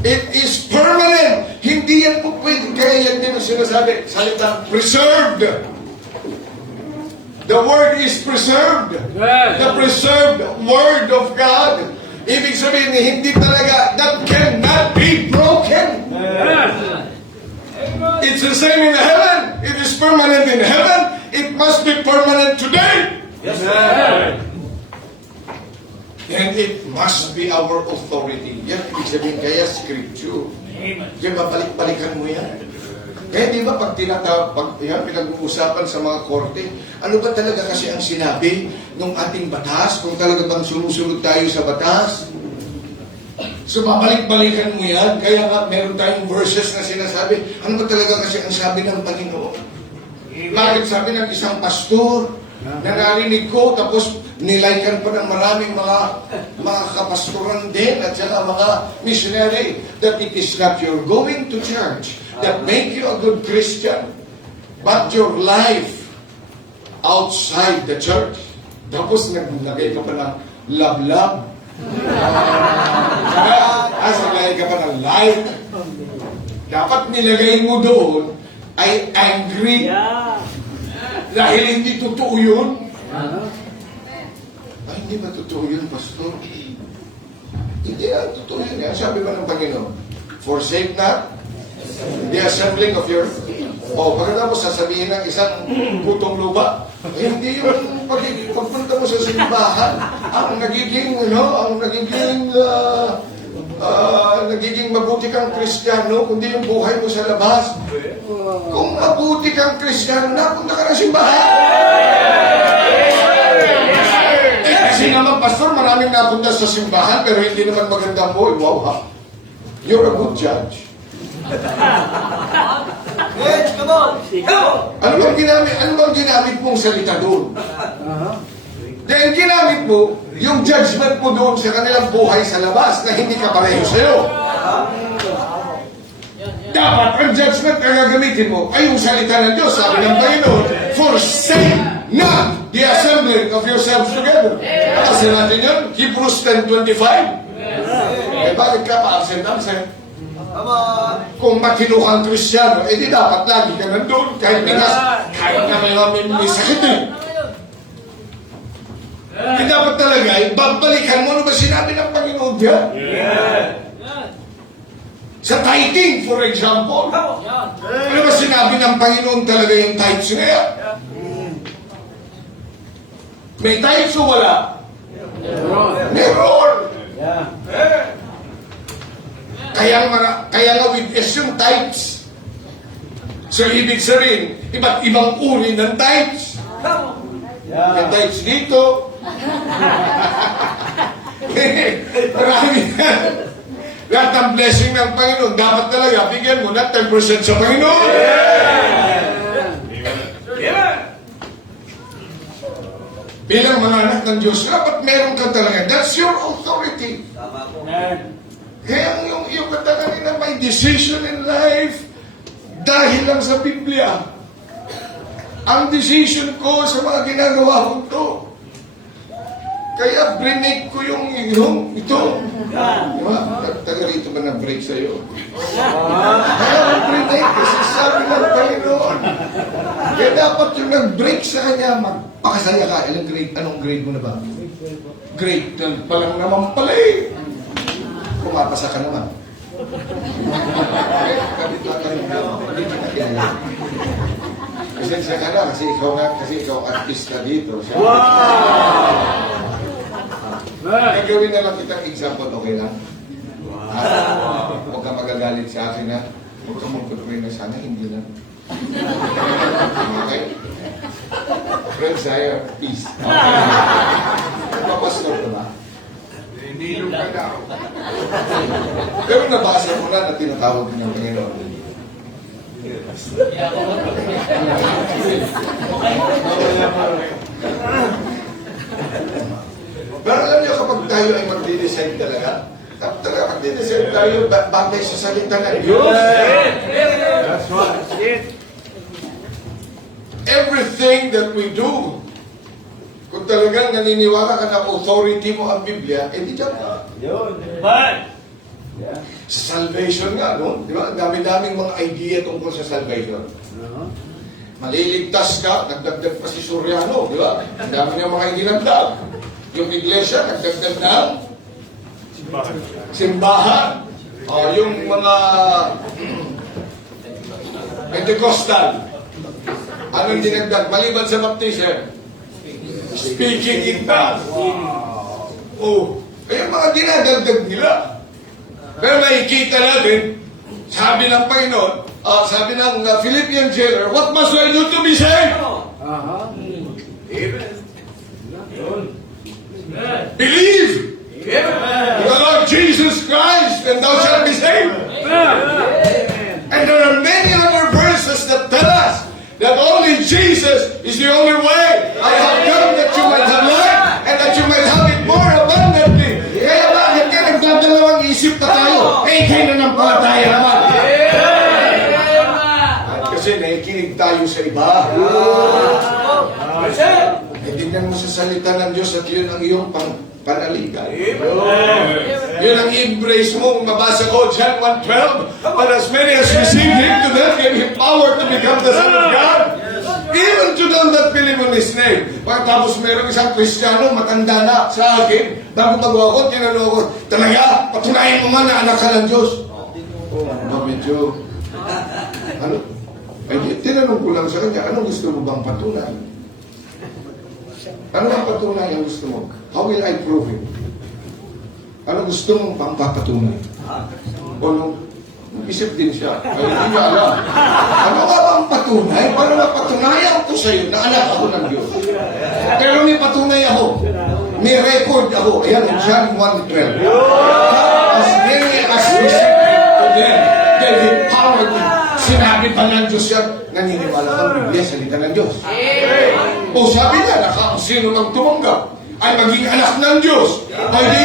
It is permanent. Hindi yan po pwede. Kaya yan din ang sinasabi. Salita, preserved. The word is preserved. The preserved word of God. Ibig sabihin, hindi talaga, that cannot be broken. It's the same in heaven. It is permanent in heaven. It must be permanent today. Yes, sir. And it must be our authority. Yan, ibig sabihin, kaya scripture. Kaya balik-balikan mo yan. Kaya di ba pag pinag-uusapan sa mga korte, ano ba talaga kasi ang sinabi ng ating batas? Kung talaga bang sumusunod tayo sa batas? So babalik-balikan mo yan. Kaya nga meron tayong verses na sinasabi, ano ba talaga kasi ang sabi ng Panginoon? Bakit sabi ng isang pastor na narinig ko, tapos nilaikan pa ng maraming mga kapastoran din at saka mga missionary, that it is not your going to church that make you a good Christian, but your life outside the church. Tapos naglagay ka pa ng love-love. Naglagay ka pa ng light. Dapat nilagay mo doon ay angry. Dahil hindi totoo yun. Ay, hindi ba totoo yun, Pastor? Hindi yan, totoo yun. Yan. Sabi ba ng Panginoon, forsake not the assembling of your... O, pagkatapos sasabihin ng isang putong lupa, eh, hindi yung pagpunta mo sa simbahan, ang nagiging mabuti kang Kristiyano, kundi yung buhay mo sa labas. Kung mabuti kang Kristiyano, napunta ka ng simbahan. Kasi naman, Pastor, maraming napunta sa simbahan, pero hindi naman magandang buhay. Wow, ha? You're a good judge. Ano bang ginamit mong salita doon? Dahil ginamit mo yung judgment mo doon sa kanilang buhay sa labas na hindi ka pareho sa'yo. Dapat ang judgment na gagamitin mo ay yung salita ng Diyos. Sabi ng Panginoon, forsake not the assembling of yourselves together. Kasi natin yun, Hebrews 10:25. Eh bakit ka pa-absent? Kung matino kang Kristiyano, eh di dapat lagi ka nandun kahit na may sakit eh. Eh dapat talaga, babalikan mo ano ba sinabi ng Panginoon diyan? Sa tithing, for example. Ano ba sinabi ng Panginoon talaga yung tithes na yan? May tithes o wala? Meron! Kaya nga witness yung tithes. So, ibig sabihin, iba't ibang uri ng tithes. May tithes dito. Marami yan. Lahat ng blessing ng Panginoon, dapat talaga bigyan mo na 10% sa Panginoon. Bilang mga anak ng Diyos, dapat meron ka talaga. That's your authority. Kaya yung kata kanina, may decision in life dahil lang sa Biblia. Ang decision ko sa mga ginagawa ko to. Kaya brinake ko yung ito. Diba? Taga rito ba na-break sa'yo? Kaya brinake kasi sabi ng Panginoon. Kaya dapat yung nag-break sa kanya, magpakasaya ka. Anong grade mo na ba? Grade 12 pa lang naman pala eh. Pumapasa ka naman. Hindi kita kilala. Kasi ka na, kasi ikaw artista dito. Wow! Gagawin na lang kitang example, okay lang? Huwag ka magagalit sa akin, ha? Huwag ka magpatuloy na sana, hindi lang. Okay? Friends, I peace. Papastor ka ba? Hindi yung kaya. Pero nabasa mo na tinatawag ng Panginoon. Pero alam niyo, kapag tayo ay magdi-decide talaga magdi-decide tayo bagay sa salita ng Diyos. That's right. Everything that we do, kung talagang naniniwala ka na authority mo ang Biblia, eh di dyan ka. Sa salvation nga, no? Di ba? Dami-daming mga idea tungkol sa salvation. Maliligtas ka, nagdagdag pa si Soriano, di ba? Ang dami nga mga idinagdag. Yung iglesia, nagdagdag ng simbahan. Yung mga Pentecostal, anong dinagdag? Maliban sa baptism, speaking in tongues. Yung mga dinadagdag nila. Pero makikita natin, sabi ng Panginoon, sabi ng Philippian jailer, what must I do to be saved? Believe in the Lord Jesus Christ, and thou shalt be saved. And there are many other verses that tell us that only Jesus is the only way. I have come that you might have life, and that you might have it more abundantly. Kaya bakit ka nagdadalawang isip na tayo? Eh, kayo na ng palataya naman. Kasi nakikinig tayo sa iba. Hindi Tingnan mo sa salita ng Diyos at yun ang iyong panaligan. Yun ang embrace mo. Mabasa ko, John 1:12. But as many as received Him, to them gave Him power to become the Son of God. Even to them that believe on His name. Pagkatapos meron isang Kristiyano, matanda na sa akin, bago ako, tinanong ko, talaga, patunayan mo man na anak ka ng Diyos. Medyo, ano? Ay, tinanong ko lang sa kanya, ano gusto mo bang patunay? Ano ang patunay ang gusto mo? How will I prove it? Ano gusto mong pampapatunay? O nung isip din siya, ay hindi niya alam. Ano ka bang patunay? Para mapatunayan ko sa iyo na anak ako ng Diyos. Pero may patunay ako. May record ako. Ayan, John 1:12. As many as received to them, gave Him power to. Sinabi pa ng Diyos yan, naniniwala kang Biblia, salita ng Diyos. O sabi niya, sino mang tumanggap ay maging anak ng Diyos. Ay di,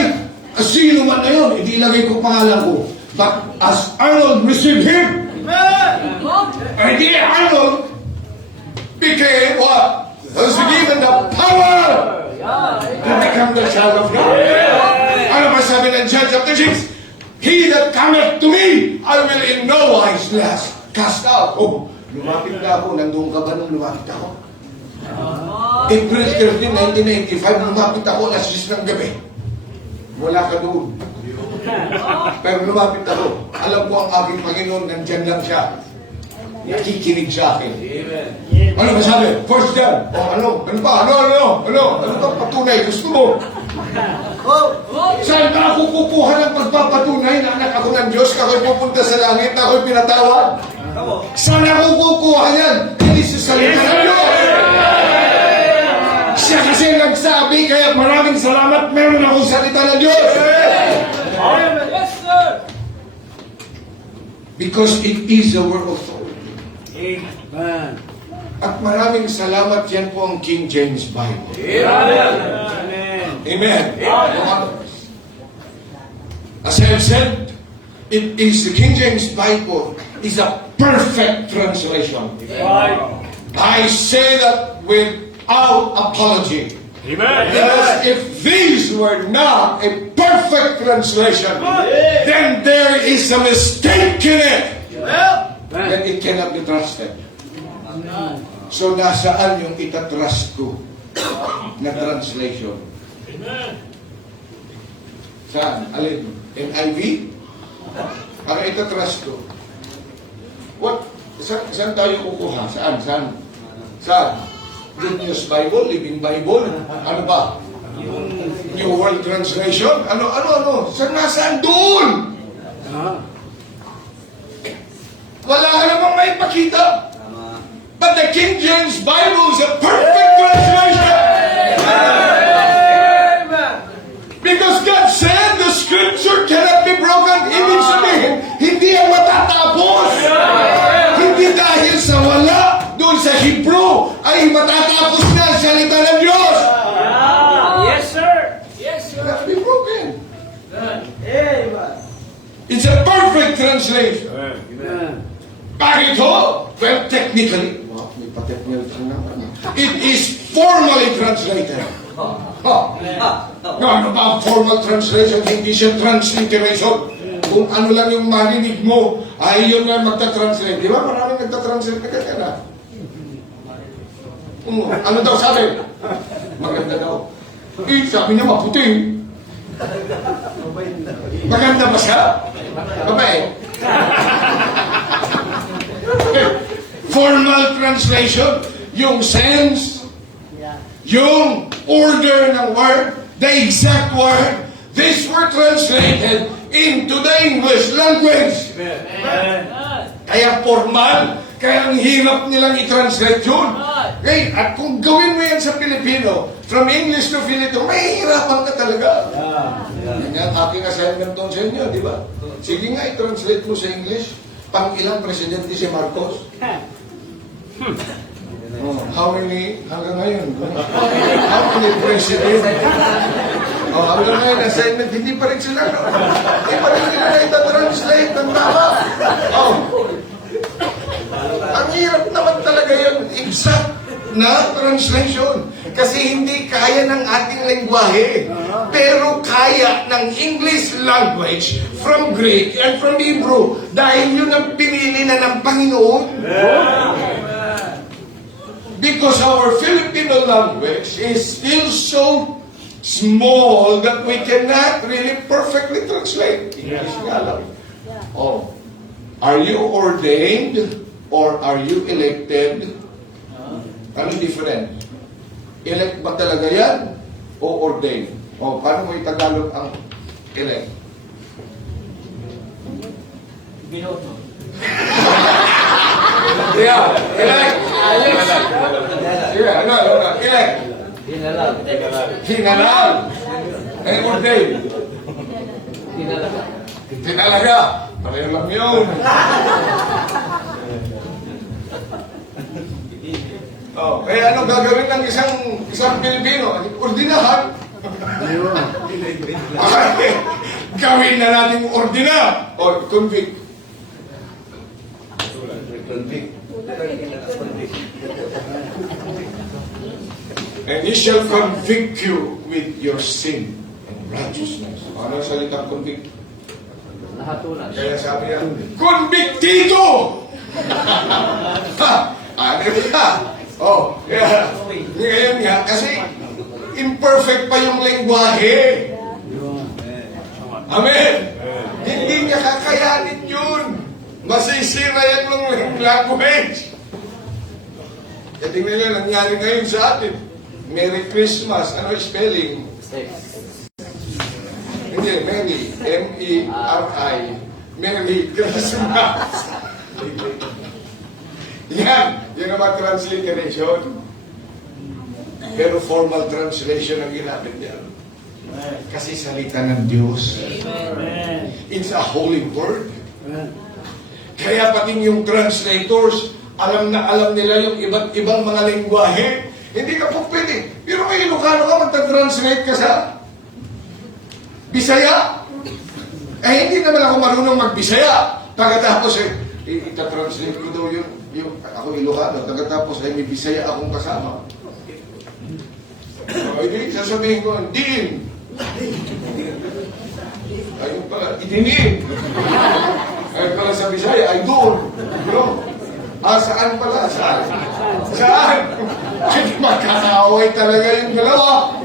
sino man na yun, hindi ilagay ko pangalan ko. But as Arnold received Him, ay di Arnold became what? Was given the power to become the child of God. Ano ba sabi ng John chapter 6? He that cometh to me, I will in no wise cast out. Oh, lumapit na ako. Nandun ka ba nung lumapit ako? April 13, 1995, lumapit ako alas 10 ng gabi. Wala ka doon. Pero lumapit ako. Alam ko ang aking Panginoon, nandyan lang siya. Nakikinig sa akin. Ano ba sabi? First John. O ano? Ano pa? Ano pa patunay? Gusto mo? Saan ka ako kukuha ng pagpapatunay na anak ako ng Diyos? Ako'y pupunta sa langit na ako'y pinatawad. Saan ako kukuha yan? Hindi sa salita ng Diyos. Siya kasi nagsabi, kaya maraming salamat, meron akong salita ng Diyos. Yes, sir. Because it is a word of authority. Amen. At maraming salamat, yan po ang King James Bible. Amen. Amen. As I have said, it is the King James Bible is a perfect translation. Right. I say that without apology. Amen. Because if these were not a perfect translation, then there is a mistake in it. Then it cannot be trusted. So nasaan yung itatrust ko na translation? Saan? Alin? NIV? Ano itatrust ko? What? Saan tayo kukuha? Saan? Good News Bible? Living Bible? Ano ba? New World Translation? Ano? Nasaan doon? Wala ka namang may pakita. But the King James Bible is a perfect translation. Because God said the scripture cannot be broken. Ibig sabihin, hindi yan matatapos. Hindi dahil sa wala doon sa Hebrew ay matatapos na ang salita ng Diyos. Yes, sir. Yes, sir. Cannot be broken. It's a perfect translation. Bakit ito? Well, technically, may pa-technical naman. It is formally translated. Ano ba ang formal translation? Hindi siya transliteration. Kung ano lang yung marinig mo, ay yun na magta-translate. Di ba? Maraming nagta-translate na kaya na. Ano daw sabi? Maganda daw. Sabi niya maputi. Maganda ba siya? Babae. Formal translation, yung sense, yung order ng word, the exact word, these were translated into the English language. Kaya formal, kaya ang hirap nilang i-translate yun. Okay, at kung gawin mo yan sa Pilipino, from English to Filipino, may hirapan ka talaga. Yan ang aking assignment doon sa inyo, di ba? Sige nga, i-translate mo sa English, pang ilang presidente si Marcos? How many, hanggang ngayon? How many president? Hanggang ngayon, assignment, hindi pa rin sila. Hindi pa rin sila na ita-translate ng tama. Ang hirap naman talaga yun. Exact na translation. Kasi hindi kaya ng ating lengguwahe. Pero kaya ng English language from Greek and from Hebrew. Dahil yun ang pinili na ng Panginoon. Because our Filipino language is still so small that we cannot really perfectly translate. English nga lang. Oh. Are you ordained or are you elected? Ano different? Elect ba talaga yan? O ordained? O paano mo itagalog ang elect? Binoto. Yeah, elect. Yeah, ano, elect. Hinalag. Hinalal. Eh, ordained. Tinalaga. Pareho lang yun. Oh, kaya ano gagawin ng isang Pilipino? Ordinahan. Okay. Gawin na natin ordina. O, convict. And he shall convict you with your sin and righteousness. Ano ang salitang convict? Lahatulan. Kaya sabi niya, convictito! Ano niya? Oh, yeah. Ngayon nga, kasi imperfect pa yung lengguwahe. Amen! Hindi niya kakayanin yun. Masisira yan ng language. Kaya tingnan nyo, nangyari ngayon sa atin. Merry Christmas. Ano yung spelling? Hindi, Merry. M-E-R-I. Merry Christmas. Yan. Yan naman transliteration. Pero formal translation ang ginamit niya. Kasi salita ng Diyos. It's a holy word. Kaya pati yung translators, alam na alam nila yung iba't ibang mga lengguwahe. Hindi ka po pwede. Pero may Ilocano ka, magta-translate ka sa Bisaya. Eh, hindi naman ako marunong mag-Bisaya. Pagkatapos ita-translate ko daw yung ako Ilocano. Pagkatapos may Bisaya akong kasama. Hindi, sasabihin ko, din. Ayun pala, idinin. Ayun pala sa Bisaya, ay doon. No? Saan pala? Saan? Saan? Hindi magkakaaway talaga yung dalawa.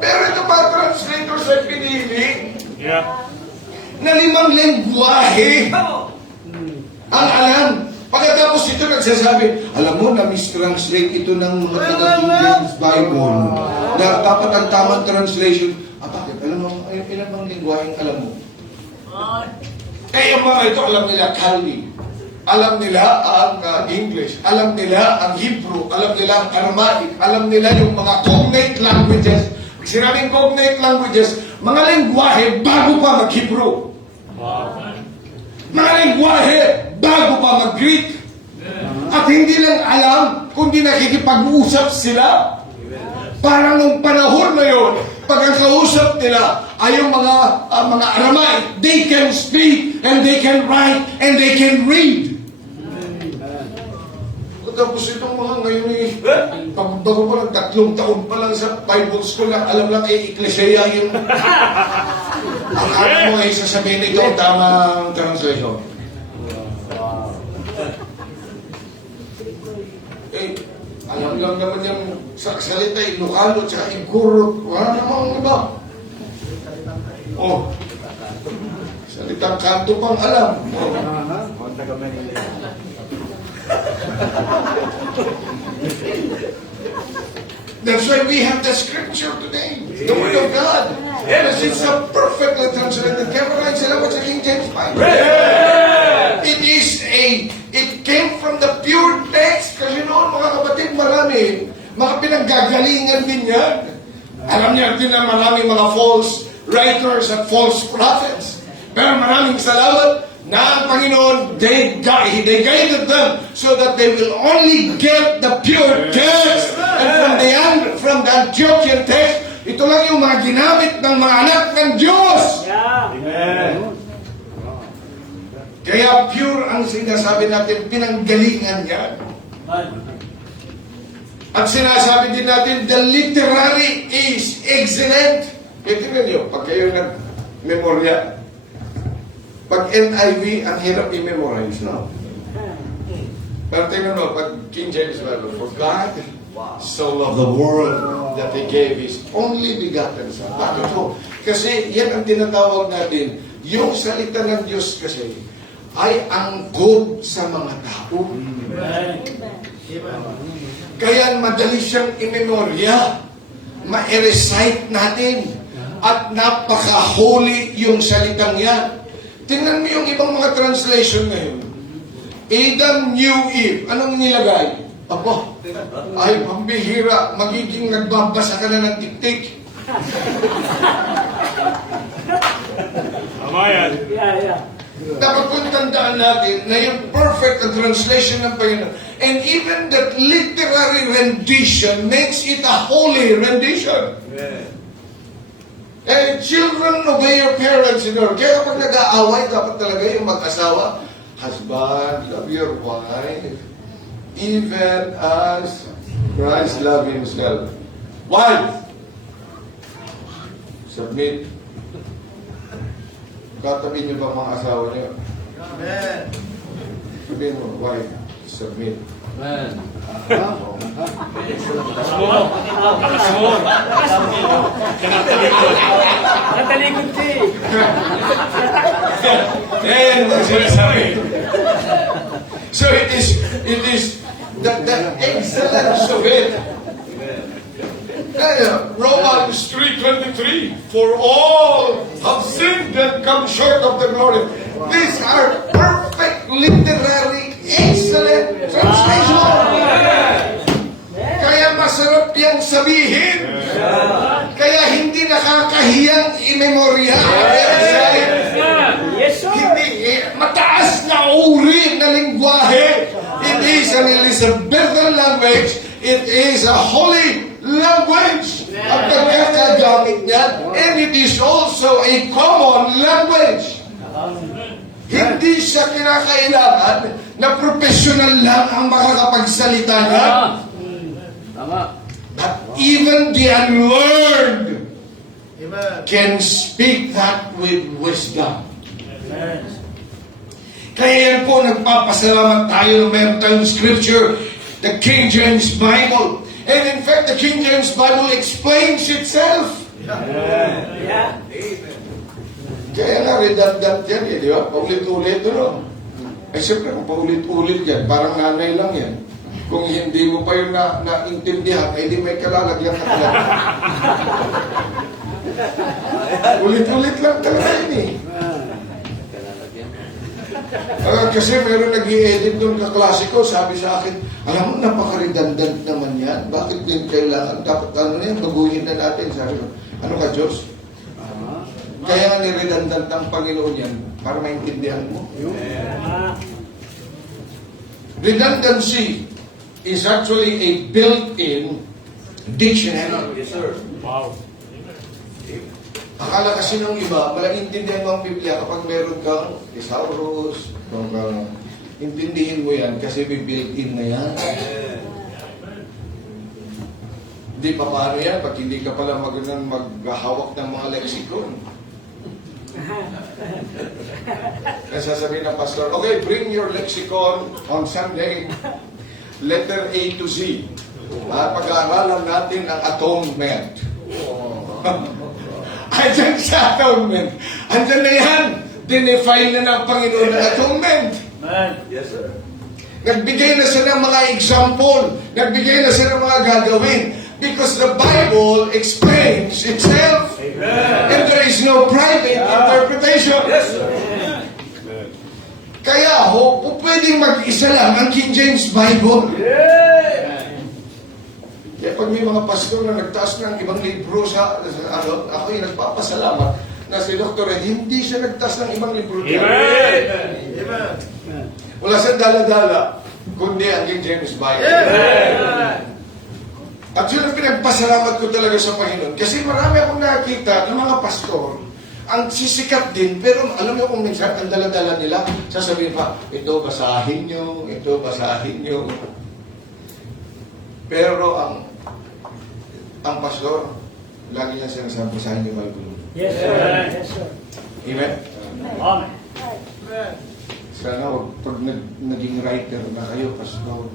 Pero ito pa, translators ay pinili na 5 lengguwahe ang alam. Pagkatapos ito nagsasabi, alam mo, na-mistranslate ito ng mga taga-King James Bible. Na dapat ang tamang translation. Bakit? Alam mo, ilan bang lingwaheng alam mo? Yung mga ito, alam nila Kali. Alam nila ang English. Alam nila ang Hebrew. Alam nila ang Aramaic. Alam nila yung mga cognate languages. Pag sinabing cognate languages, mga lingwahe bago pa mag-Hebrew. Mga lingwahe bago pa mag-Greek. At hindi lang alam, kundi nakikipag-uusap sila. Parang nung panahon na yun, pag ang kausap nila ay yung mga Aramaic, they can speak, and they can write, and they can read. Tapos itong mga ngayon bago pa lang 3 taon pa lang sa Bible School lang, alam lang Ecclesia yung ang alam mo ay sasabihin ito ang tamang translation. Alam lang naman yung salita, Ilocano, tsaka Igorot. Wala namang iba. Oh. Salitang kanto pang alam. Oh. That's why we have the scripture today. The Word of God. Yes, it's a perfectly translated. Kaya maraming salamat sa King James Bible. It came from the pure text. Kasi noon, mga kapatid, marami. Mga pinanggagalingan din yan. Alam niya din na maraming mga false writers at false prophets. Pero maraming salamat na ang Panginoon, they guided them so that they will only get the pure text. And from the Antiochian text, ito lang yung mga ginamit ng mga anak ng Diyos. Amen. Kaya pure ang sinasabi natin, pinanggalingan yan. At sinasabi din natin, the literary is excellent. Kaya tingnan nyo, pag kayo nag-memorya, pag NIV, ang hirap i-memorize, no? Pero tingnan mo, pag King James Bible, for God so loved the world that He gave His only begotten Son. Bakit po? Kasi yan ang tinatawag natin, yung salita ng Diyos kasi ay angkop sa mga tao. Kaya madali siyang i-memorya, ma-recite natin, at napaka-holy yung salitang yan. Tingnan mo yung ibang mga translation ngayon. Adam knew Eve. Anong nilagay? Aba, ay pambihira, magiging nagbabasa ka na ng tiktik. Tama yan. Dapat kung tandaan natin na yung perfect na translation ng Panginoon. And even that literary rendition makes it a holy rendition. Eh, children, obey your parents, you know. Kaya kapag nag-aaway, dapat talaga yung mag-asawa, husband, love your wife, even as Christ loved Himself. Wife, submit. Katabi niyo ba mga asawa niyo? Amen. Sabihin mo, wife, submit. Amen. Natalikod ka eh. And ang sinasabi. So it is the excellence of it. Romans 3:23, for all have sinned and come short of the glory. These are perfect, literary, excellent translation. Kaya masarap yan sabihin. Kaya hindi nakakahiyang i-memorya. Yes, sir. Hindi, mataas na uri na lingwahe. It is an Elizabethan language. It is a holy language. Ang pagkakagamit niya. And it is also a common language. Hindi siya kinakailangan na professional lang ang makakapagsalita niya. Tama. But even the unlearned can speak that with wisdom. Kaya yan po, nagpapasalamat tayo na meron tayong scripture, the King James Bible. And in fact, the King James Bible explains itself. Kaya nga, redundant yan, di ba? Paulit-ulit, no? Eh, siyempre, kung paulit-ulit yan, parang nanay lang yan. Kung hindi mo pa yung naintindihan, eh, di may kalalagyan ka talaga. Ulit-ulit lang talaga yun, eh. Kasi meron nag-i-edit doon kaklase ko, sabi sa akin, alam mo, napaka-redundant naman yan. Bakit din kailangan? Dapat ano yan, baguhin na natin. Sabi ko, ano ka, Diyos? Kaya nga ni-redundant ng Panginoon yan para maintindihan mo. Redundancy is actually a built-in dictionary. Yes, sir. Wow. Akala kasi ng iba, malaintindihan mo ang Biblia kapag meron kang thesaurus, intindihin mo yan kasi may built-in na yan. Hindi pa paano yan pag hindi ka pala maghahawak ng mga lexicon. Kaya sasabihin ng pastor, okay, bring your lexicon on Sunday. Letter A to Z. Pag-aaralan natin ang atonement. Andyan sa atonement. Andyan na yan. Dinefine na ng Panginoon ang atonement. Yes, sir. Nagbigay na siya ng mga example. Nagbigay na siya ng mga gagawin. Because the Bible explains itself. Amen. And there is no private interpretation. Yes, sir. Kaya pwedeng mag-isa lang ang King James Bible. Kaya pag may mga pastor na nagtaas ng ibang libro ako yung nagpapasalamat na si Dr. Ed, hindi siya nagtaas ng ibang libro. Amen. Amen. Wala sa dala-dala, kundi ang King James Bible. At yun ang pinagpasalamat ko talaga sa Panginoon. Kasi marami akong nakikita ng mga pastor, ang sisikat din, pero alam mo kung minsan, ang dala-dala nila, sasabihin pa, ito basahin nyo, ito basahin nyo. Pero ang ang pastor, lagi niya sinasabi sa inyo Bible. Yes, sir. Yes, sir. Amen? Amen. Sana pag naging writer na kayo, pastor,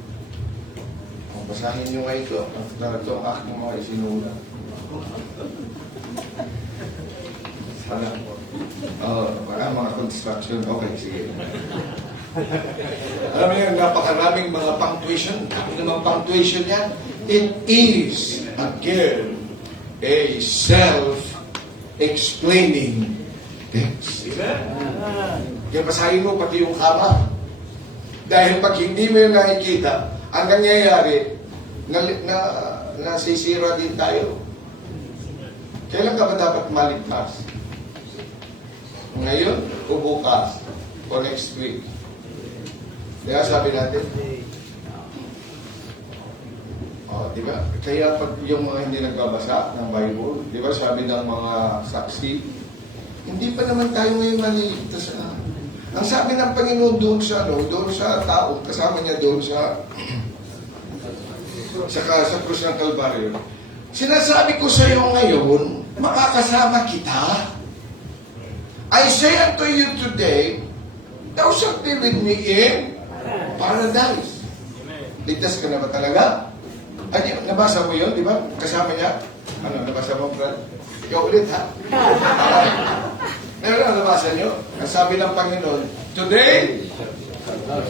kung basahin niyo nga ito, ito ang aking mga isinulat. Sana. Mga construction. Okay, sige. Alam niyo, napakaraming mga punctuation. Ano naman punctuation yan? It is, again, a self-explaining text. Kaya basahin mo pati yung kama. Dahil pag hindi mo yung nakikita, ang nangyayari, nasisira din tayo. Kailan ka ba dapat maligtas? Ngayon o bukas o next week? Kaya sabi natin, di ba? Kaya pag yung mga hindi nagbabasa ng Bible, di ba sabi ng mga saksi, hindi pa naman tayo ngayon maliligtas na. Ang sabi ng Panginoon doon sa tao, kasama niya doon sa krus ng Kalbaryo, sinasabi ko sa iyo ngayon, makakasama kita. I say unto you today, thou shalt be with me in paradise. Ligtas ka na ba talaga? Ay, nabasa mo yun, di ba? Kasama niya? Ano, nabasa mo, Brad? Ikaw ulit, ha? Nabasa niyo? Ang sabi ng Panginoon, today,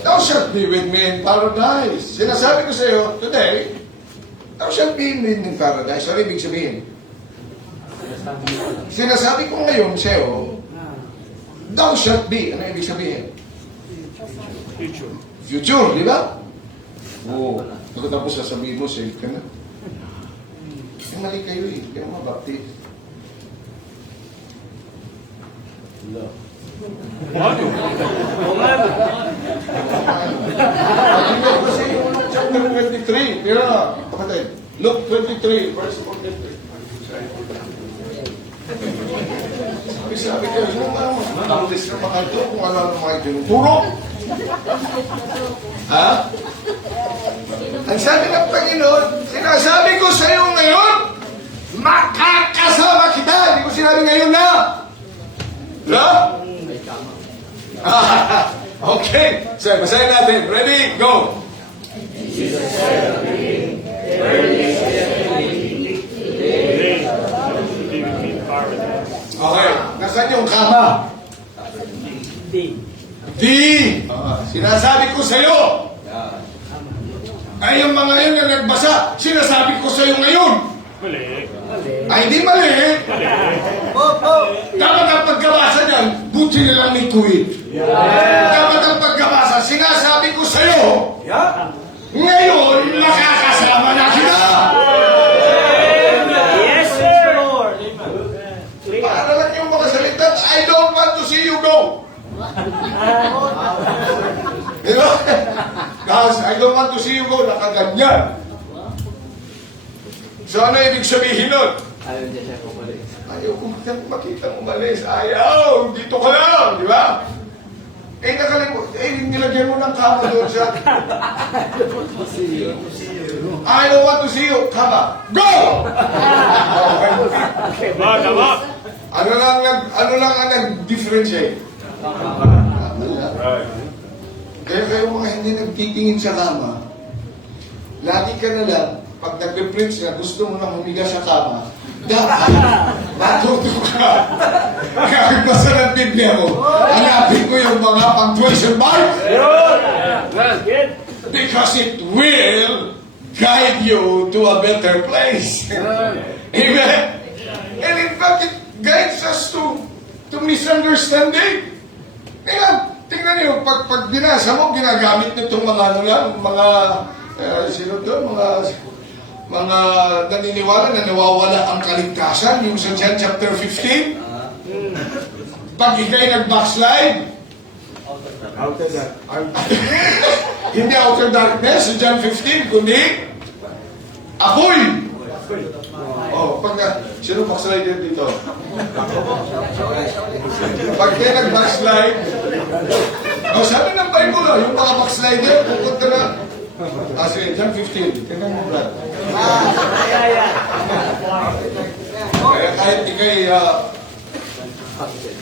thou shalt be with me in paradise. Sinasabi ko sa iyo, today, thou shalt be with me in paradise. Ano ibig sabihin? Sinasabi ko ngayon sa iyo, thou shalt be. Ano ibig sabihin? Future. Future, di ba? Oo. Tapos sasabihin mo, save ka na. Mali kayo eh. Kaya mabaptis. Ano? Kasi chapter 23. Pero, kapatid, Luke 23, verse 43. Sabi ko, yung mga baptis na mga ito, kung ano mga tinuturo. Ha? Ang sabi ng Panginoon, sinasabi ko sa iyo ngayon, makakasama kita. Hindi ko sinabi ngayon na. No? Okay. So, basahin natin. Ready? Go. Okay. Nasaan yung kama? Di. Sinasabi ko sa iyo. Ay, yung mga yun na nagbasa, sinasabi ko sa iyo ngayon. Mali. Ay, hindi mali. Dapat ang pagkabasa niyan, buti nilang ni Kuwait. Dapat ang pagkabasa, sinasabi ko sa iyo, ngayon, makakasama na kita. Yes, sir. Lord. Para lang yung mga salita, I don't want to see you go. Diba? Guys, I don't want to see you go. Nakaganyan. So ano ibig sabihin nun? Ayaw niya siya kumalis. Ayaw ko makita umalis. Ayaw, dito ka lang. Di ba? Eh, nakalimut. Eh, nilagyan mo ng kama doon sa... I don't want to see you. Kama. Go! Okay. Tama. Ano lang ang nag-differentiate? Kaya kayo mga hindi nagtitingin sa kama, lagi ka na lang, pag nag-preach na gusto mo nang humiga sa kama, dapat matuto ka. Kaya basa ng Biblia mo, hanapin ko yung mga punctuation marks. Good. Because it will guide you to a better place. Amen? And in fact, it guides us to misunderstanding. Tingnan niyo, pag binasa mo, ginagamit nitong sino to? Mga naniniwala na nawawala ang kaligtasan, yung sa John chapter 15. Pag ikay nag-backslide, hindi outer darkness, sa John 15, kundi apoy. Sino backslide dito? Pag kayo nag-backslide, sabi ng Bible, yung mga backslider, pupunta na. Sige, John 15. Tingnan mo, Brad. Kaya,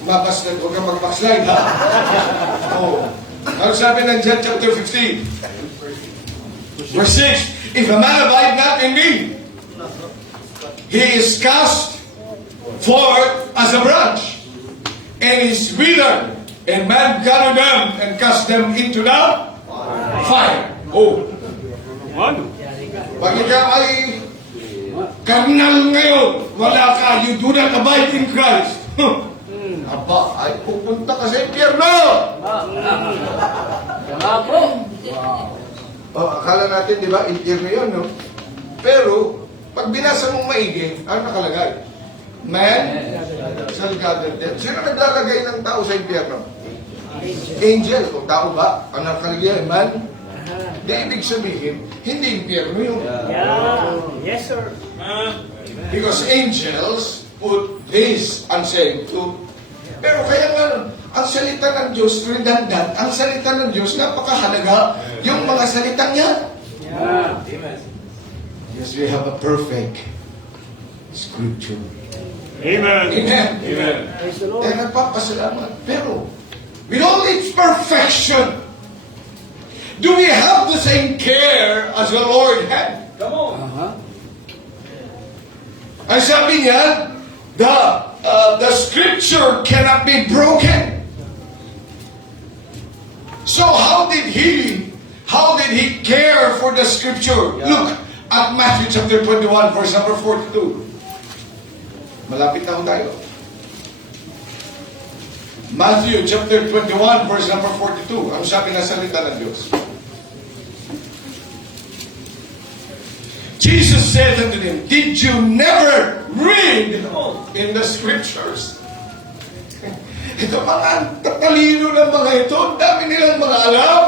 huwag kang mag-backslide, ha? Oo. Ano sabi ng John chapter 15? Verse 6, if a man abide not in me, he is cast forth as a branch, and is withered, and man gather them and cast them into the fire. Oh, Ano? pag ikaw ay karnal ngayon, wala ka, you do not abide in Christ. Aba, ay pupunta ka sa impyerno! Tama po. Oh, akala natin, di ba, impyerno yun, no? Pero, pag binasa mong maigi, ano nakalagay? Man shall gather them. Sino naglalagay ng tao sa impyerno? Angel. O tao ba? Ang nakalagay, man? Di ibig sabihin, hindi impyerno yun. Yeah. Yes, sir. Because angels put his unsaved to. Pero kaya nga, ang salita ng Diyos, redundant. Ang salita ng Diyos, napakahalaga. Yung mga salita niya. Yeah. Yes, we have a perfect scripture. Amen. Amen. Amen. Praise the Lord. Kaya nagpapasalamat. Pero, with all its perfection, do we have the same care as the Lord had? Come on. Ang sabi niya, the scripture cannot be broken. So how did he care for the scripture? Look at Matthew chapter 21, verse number 42. Malapit na tayo. Matthew chapter 21, verse number 42. Ang sabi ng salita ng Diyos. Jesus said unto them, did you never read in the scriptures? Ito mga tatalino ng mga ito, ang dami nilang mga alam.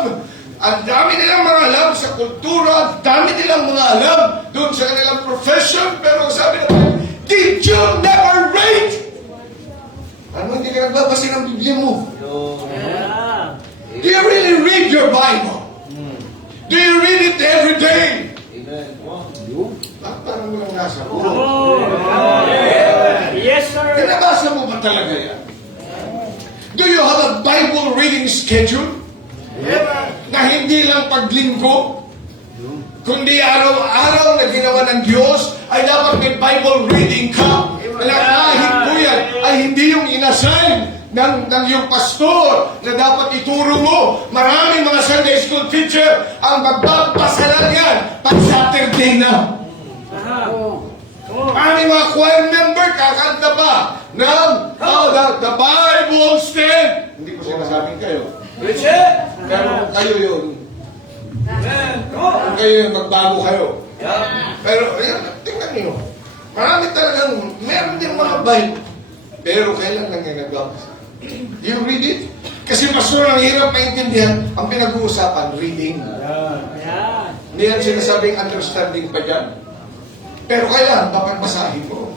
Ang dami nilang mga alam sa kultura, ang dami nilang mga alam doon sa kanilang profession, pero sabi nila, did you never read? Ano, hindi ka nagbabasa ng Biblia mo? Yeah. Do you really read your Bible? Do you read it every day? Parang walang nasa Come puso. on. Yes, sir. Pinabasa mo ba talaga yan? Do you have a Bible reading schedule? Na hindi lang paglinggo, kundi araw-araw na ginawa ng Diyos, ay dapat may Bible reading ka. Na kahit po yan, ay hindi yung inassign ng iyong pastor na dapat ituro mo. Maraming mga Sunday school teacher ang magbabasa lang yan pag Saturday na. Maraming mga choir member kakanta pa ng the Bible stand. Hindi ko sinasabing kayo. Pero kung kayo yun, kung kayo yung magbago kayo. Pero, ayan, tingnan niyo. Marami talagang, meron din mga Bible. Pero kailan lang yung nagbabasa? Do you read it? Kasi pastor, ang hirap maintindihan, ang pinag-uusapan, reading. Yeah. Hindi yan sinasabing understanding pa dyan. Pero kailan, papagbasahin mo.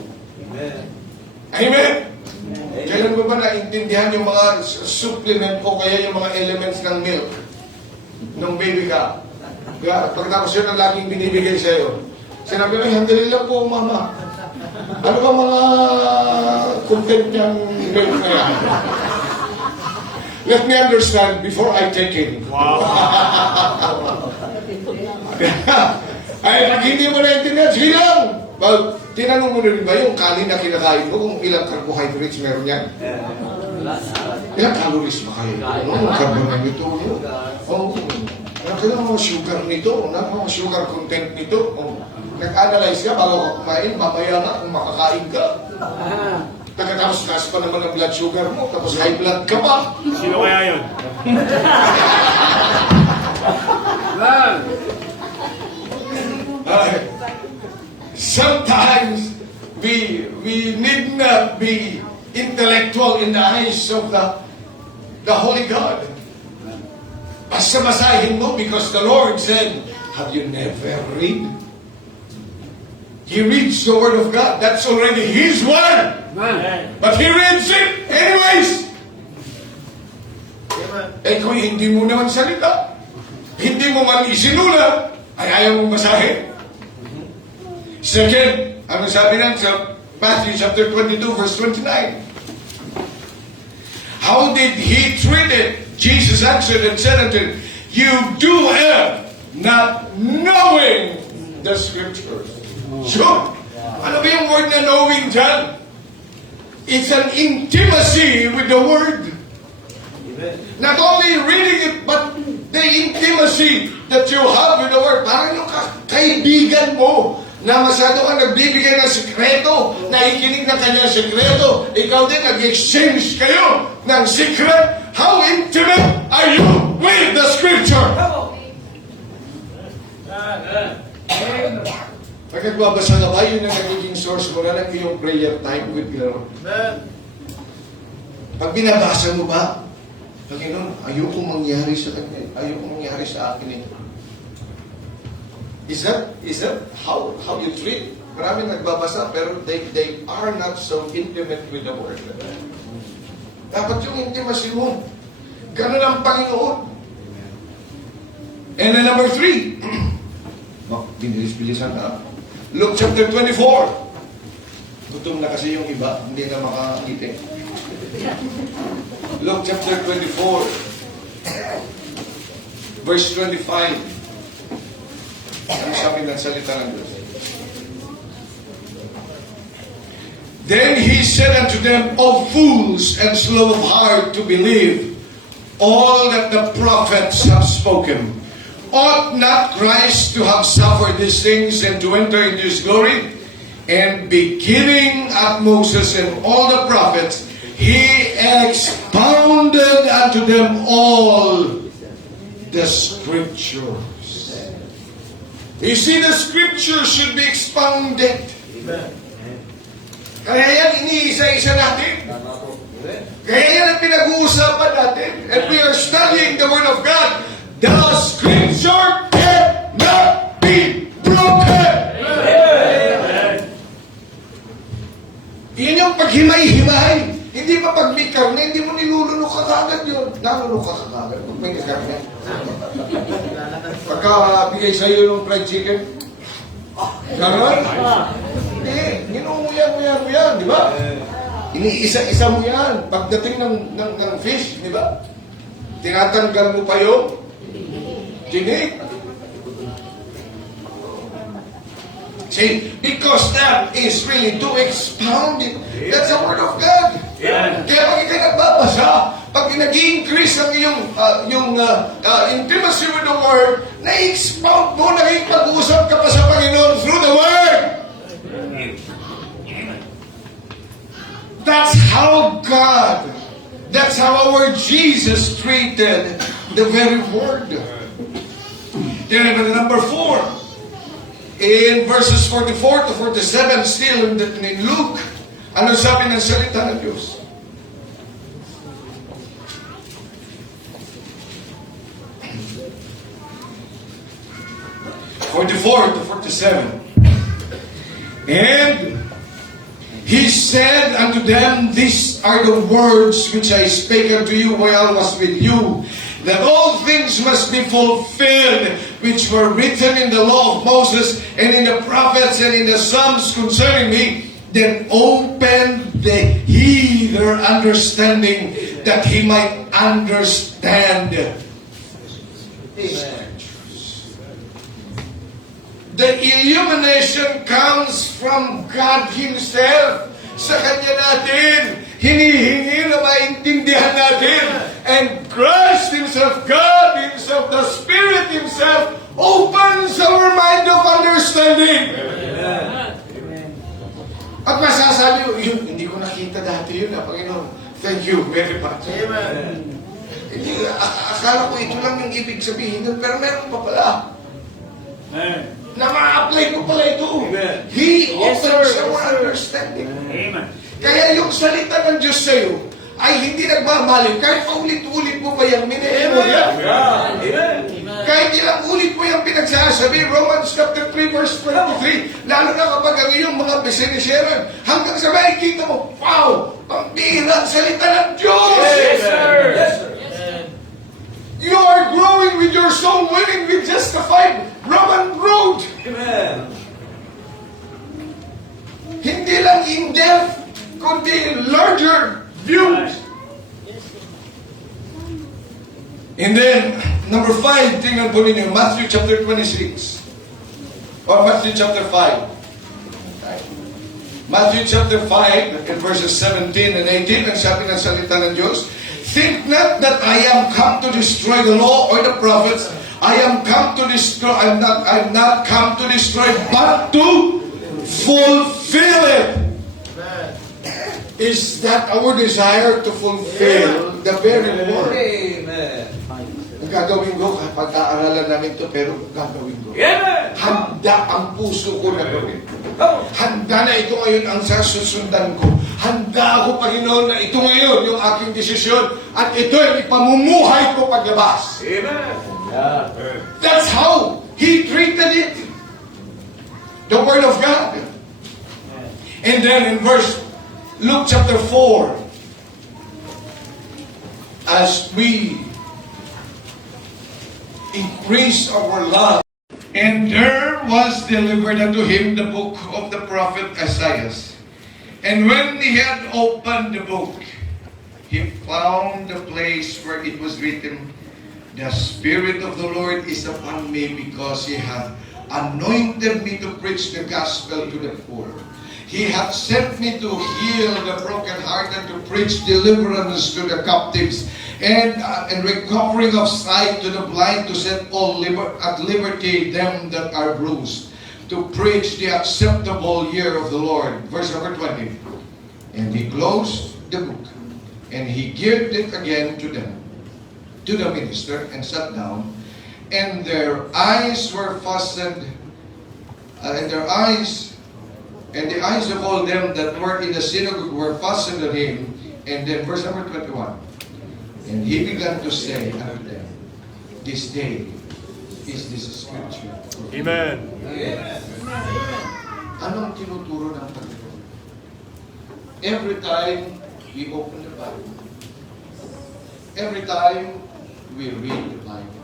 Amen? Kailan mo ba naintindihan yung mga supplement o kaya yung mga elements ng milk nung baby ka? Kaya pagkatapos yun ang laging binibigay sa'yo. Sinabi mo, handali lang po, mama. Ano ba mga content niyang milk na yan? Let me understand before I take it. Wow. Ay, pag hindi mo naintindihan, sige lang. Well, tinanong mo na rin ba yung kanin na kinakain mo kung ilang carbohydrates meron yan? Ilang calories ba kayo? Ano ang carbon nito? Oh, ano mga sugar nito? Ano mga sugar content nito? Oh, nag-analyze ka bago ka kumain, mamaya na kung makakain ka. Pagkatapos taas pa naman ang blood sugar mo, tapos high blood ka pa. Sino kaya yun? Sometimes we need not be intellectual in the eyes of the Holy God. Basta basahin mo because the Lord said, have you never read? He reads the Word of God. That's already His Word. But He reads it anyways. Eh kung hindi mo naman salita, hindi mo man isinulat, ay ayaw mong basahin. Second, ano sabi ng sa Matthew chapter 22, verse 29. How did he treat it? Jesus answered and said unto him, you do err, not knowing the Scriptures. Sure. Ano ba yung word na knowing dyan? It's an intimacy with the Word. Not only reading it, but the intimacy that you have with the Word. Parang yung kaibigan mo na masyado kang nagbibigay ng sikreto, nakikinig ng kanyang sikreto, ikaw din nag-exchange kayo ng secret. How intimate are you with the Scripture? Pag nagbabasa ka ba, yun ang nagiging source mo na ng iyong prayer time with God. Pag binabasa mo ba, Panginoon, ayoko mangyari sa kanya, ayoko mangyari sa akin ito. Is that how you treat? Marami nagbabasa, pero they are not so intimate with the Word. Dapat yung intimacy mo. Ganun ang Panginoon. And then number 3. Binis-bilisan na. Luke chapter 24. Gutom na kasi yung iba, hindi na makakita. Luke chapter 24. Verse 25. Ang sabi ng salita ng Diyos. Then he said unto them, O fools and slow of heart to believe all that the prophets have spoken. Ought not Christ to have suffered these things and to enter into his glory? And beginning at Moses and all the prophets, he expounded unto them all the Scriptures. You see, the Scripture should be expounded. Kaya yan, iniisa-isa natin. Kaya yan ang pinag-uusapan natin. And we are studying the Word of God. The Scripture cannot be broken. Yan yung paghimay-himay. Hindi pa pag may karne, hindi mo nilulunok ka kagad yun. Nalunok ka kagad pag may karne. Pagka bigay sa'yo yung fried chicken, ganon? Hindi, ginuuyan mo yan, di ba? Iniisa-isa mo yan. Pagdating ng fish, di ba? Tinatanggal mo pa yung tinik. See, because that is really to expound it. That's the Word of God. Kaya pag ikay nagbabasa, pag nag-i-increase ang yung intimacy with the Word, na-expound mo, naging pag-usap ka pa sa Panginoon through the Word. That's how God, that's how our Jesus treated the very Word. Then number 4. In verses 44 to 47, still in Luke, ano sabi ng salita ng Diyos? (44 to 47). And he said unto them, These are the words which I spake unto you while I was with you, that all things must be fulfilled which were written in the law of Moses and in the prophets and in the Psalms concerning me. Then opened he their understanding, that he might understand the Scriptures. The illumination comes from God Himself. Sa Kanya natin hinihingi na maintindihan natin. And Christ Himself, God Himself, the Spirit Himself, opens our mind of understanding. At masasabi, yun, hindi ko nakita dati yun, Panginoon. Thank you very much. Akala ko ito lang yung ibig sabihin nun, pero meron pa pala. Na ma-apply ko pala ito. He opens our understanding. Kaya yung salita ng Diyos sa'yo ay hindi nagmamaliw. Kahit paulit-ulit mo pa yung minimemorya. Kahit ilang ulit mo yung pinagsasabi, Romans chapter 3 verse 23, lalo na kapag ang iyong mga bisinisyeran, hanggang sa makikita mo, wow, pambihirang salita ng Diyos! Yes, sir! Yes, sir! You are growing with your soul, winning with justified Roman road. Amen. Hindi Hindi lang in-depth, kundi larger views. And then, number 5, tingnan po ninyo, Matthew chapter 26. Or Matthew chapter 5. Matthew chapter 5, in verses 17 and 18, ang sabi ng salita ng Diyos, think not that I am come to destroy the law or the prophets. I am come to destroy, I'm not come to destroy, but to fulfill it. Is that our desire to fulfill the very word? Amen. Ang gagawin ko, pag-aaralan namin ito, pero gagawin ko. Amen. Handa ang puso ko na gawin. Handa na ito ngayon ang sasusundan ko. Handa ako, Panginoon, na ito ngayon yung aking desisyon at ito yung ipamumuhay ko paglabas. Amen. That's how He treated it. The Word of God. And then in Luke chapter 4, as we increase our love, and there was delivered unto him the book of the prophet Isaiah. And when he had opened the book, he found the place where it was written, the Spirit of the Lord is upon me, because he hath anointed me to preach the gospel to the poor. He hath sent me to heal the brokenhearted, to preach deliverance to the captives, and recovering of sight to the blind, to set all at liberty them that are bruised, to preach the acceptable year of the Lord. Verse number 20. And he closed the book, and he gave it again to them, to the minister, and sat down, and their eyes were fastened, and the eyes of all them that were in the synagogue were fastened on him. And then verse number 21. And he began to say unto them, this day is this scripture. Amen. Anong tinuturo ng Panginoon? Every time we open the Bible, every time we read the Bible,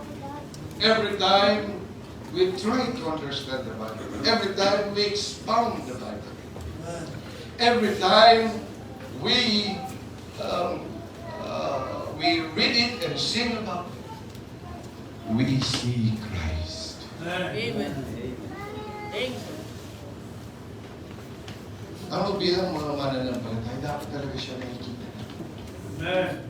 every time we try to understand the Bible, every time we expound the Bible, every time we read it and sing about it, we see Christ. Amen. Ano bilang mga mananampalataya, dapat talaga siya nakikita. Amen.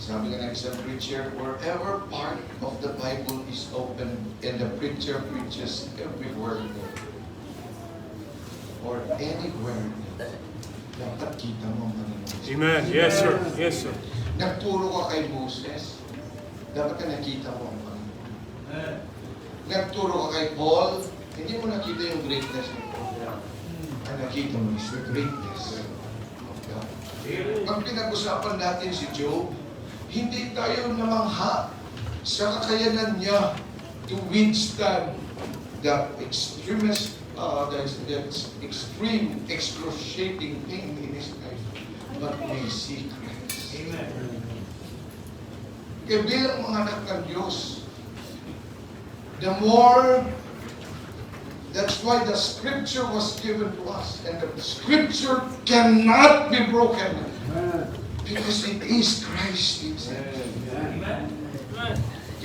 Sabi nga ng isang preacher, wherever part of the Bible is open and the preacher preaches every word or anywhere, dapat kita mo ang Panginoon. Amen. Yes, sir. Yes, sir. Nagturo ka kay Moses, dapat ka nakita mo ang Panginoon. Nagturo ka kay Paul, hindi mo nakita yung greatness ni Paul. Ang nakita mo is the greatness of God. Pag pinag-usapan natin si Job, hindi tayo namangha sa kakayanan niya to withstand the extreme, excruciating pain in his life. But may see Christ. Amen. Kaya bilang mga anak ng Diyos, the more, that's why the scripture was given to us, and the scripture cannot be broken. Because it is Christ himself. Amen.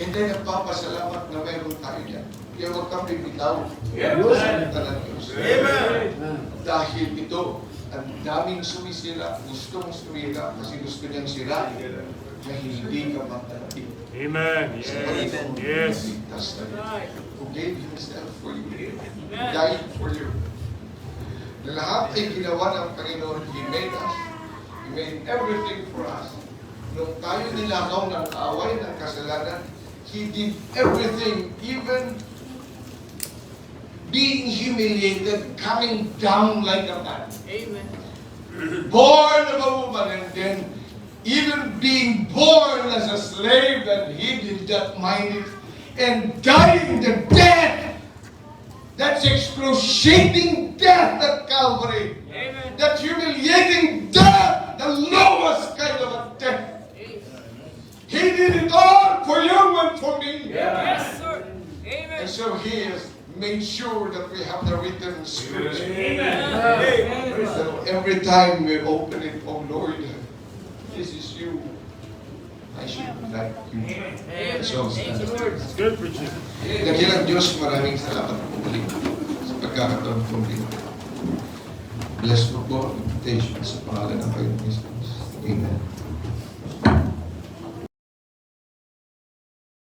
Yan din nagpapasalamat na meron tayo yan. Kaya huwag kang bibitaw. Yes. Sa salita ng Diyos. Amen. Dahil ito, ang daming sumisira, gustong sumira, kasi gusto niyang sira, na hindi ka magtalabi. Amen. Yes. Yes. Who gave himself for you. Died for you. Lahat ay ginawa ng Panginoon. He made us. He made everything for us. Nung tayo nilakaw ng kaaway, ng kasalanan, He did everything, even being humiliated, coming down like a man. Amen. Born of a woman, and then even being born as a slave, and He did not mind it, and dying the death. That's excruciating death at Calvary. Amen. That humiliating death, the lowest kind of a death. He did it all for you and for me. Yes, sir. And Amen. so He has made sure that we have the written Father, and Spirit. That every time we open it, oh Lord, this is you. I should be like you. So, It's good, preaching. Dakilang Diyos, maraming salamat po ulit sa pagkakataon po ulit. Bless mo po ang invitation sa pangalan ng Panginoon Jesus. Amen.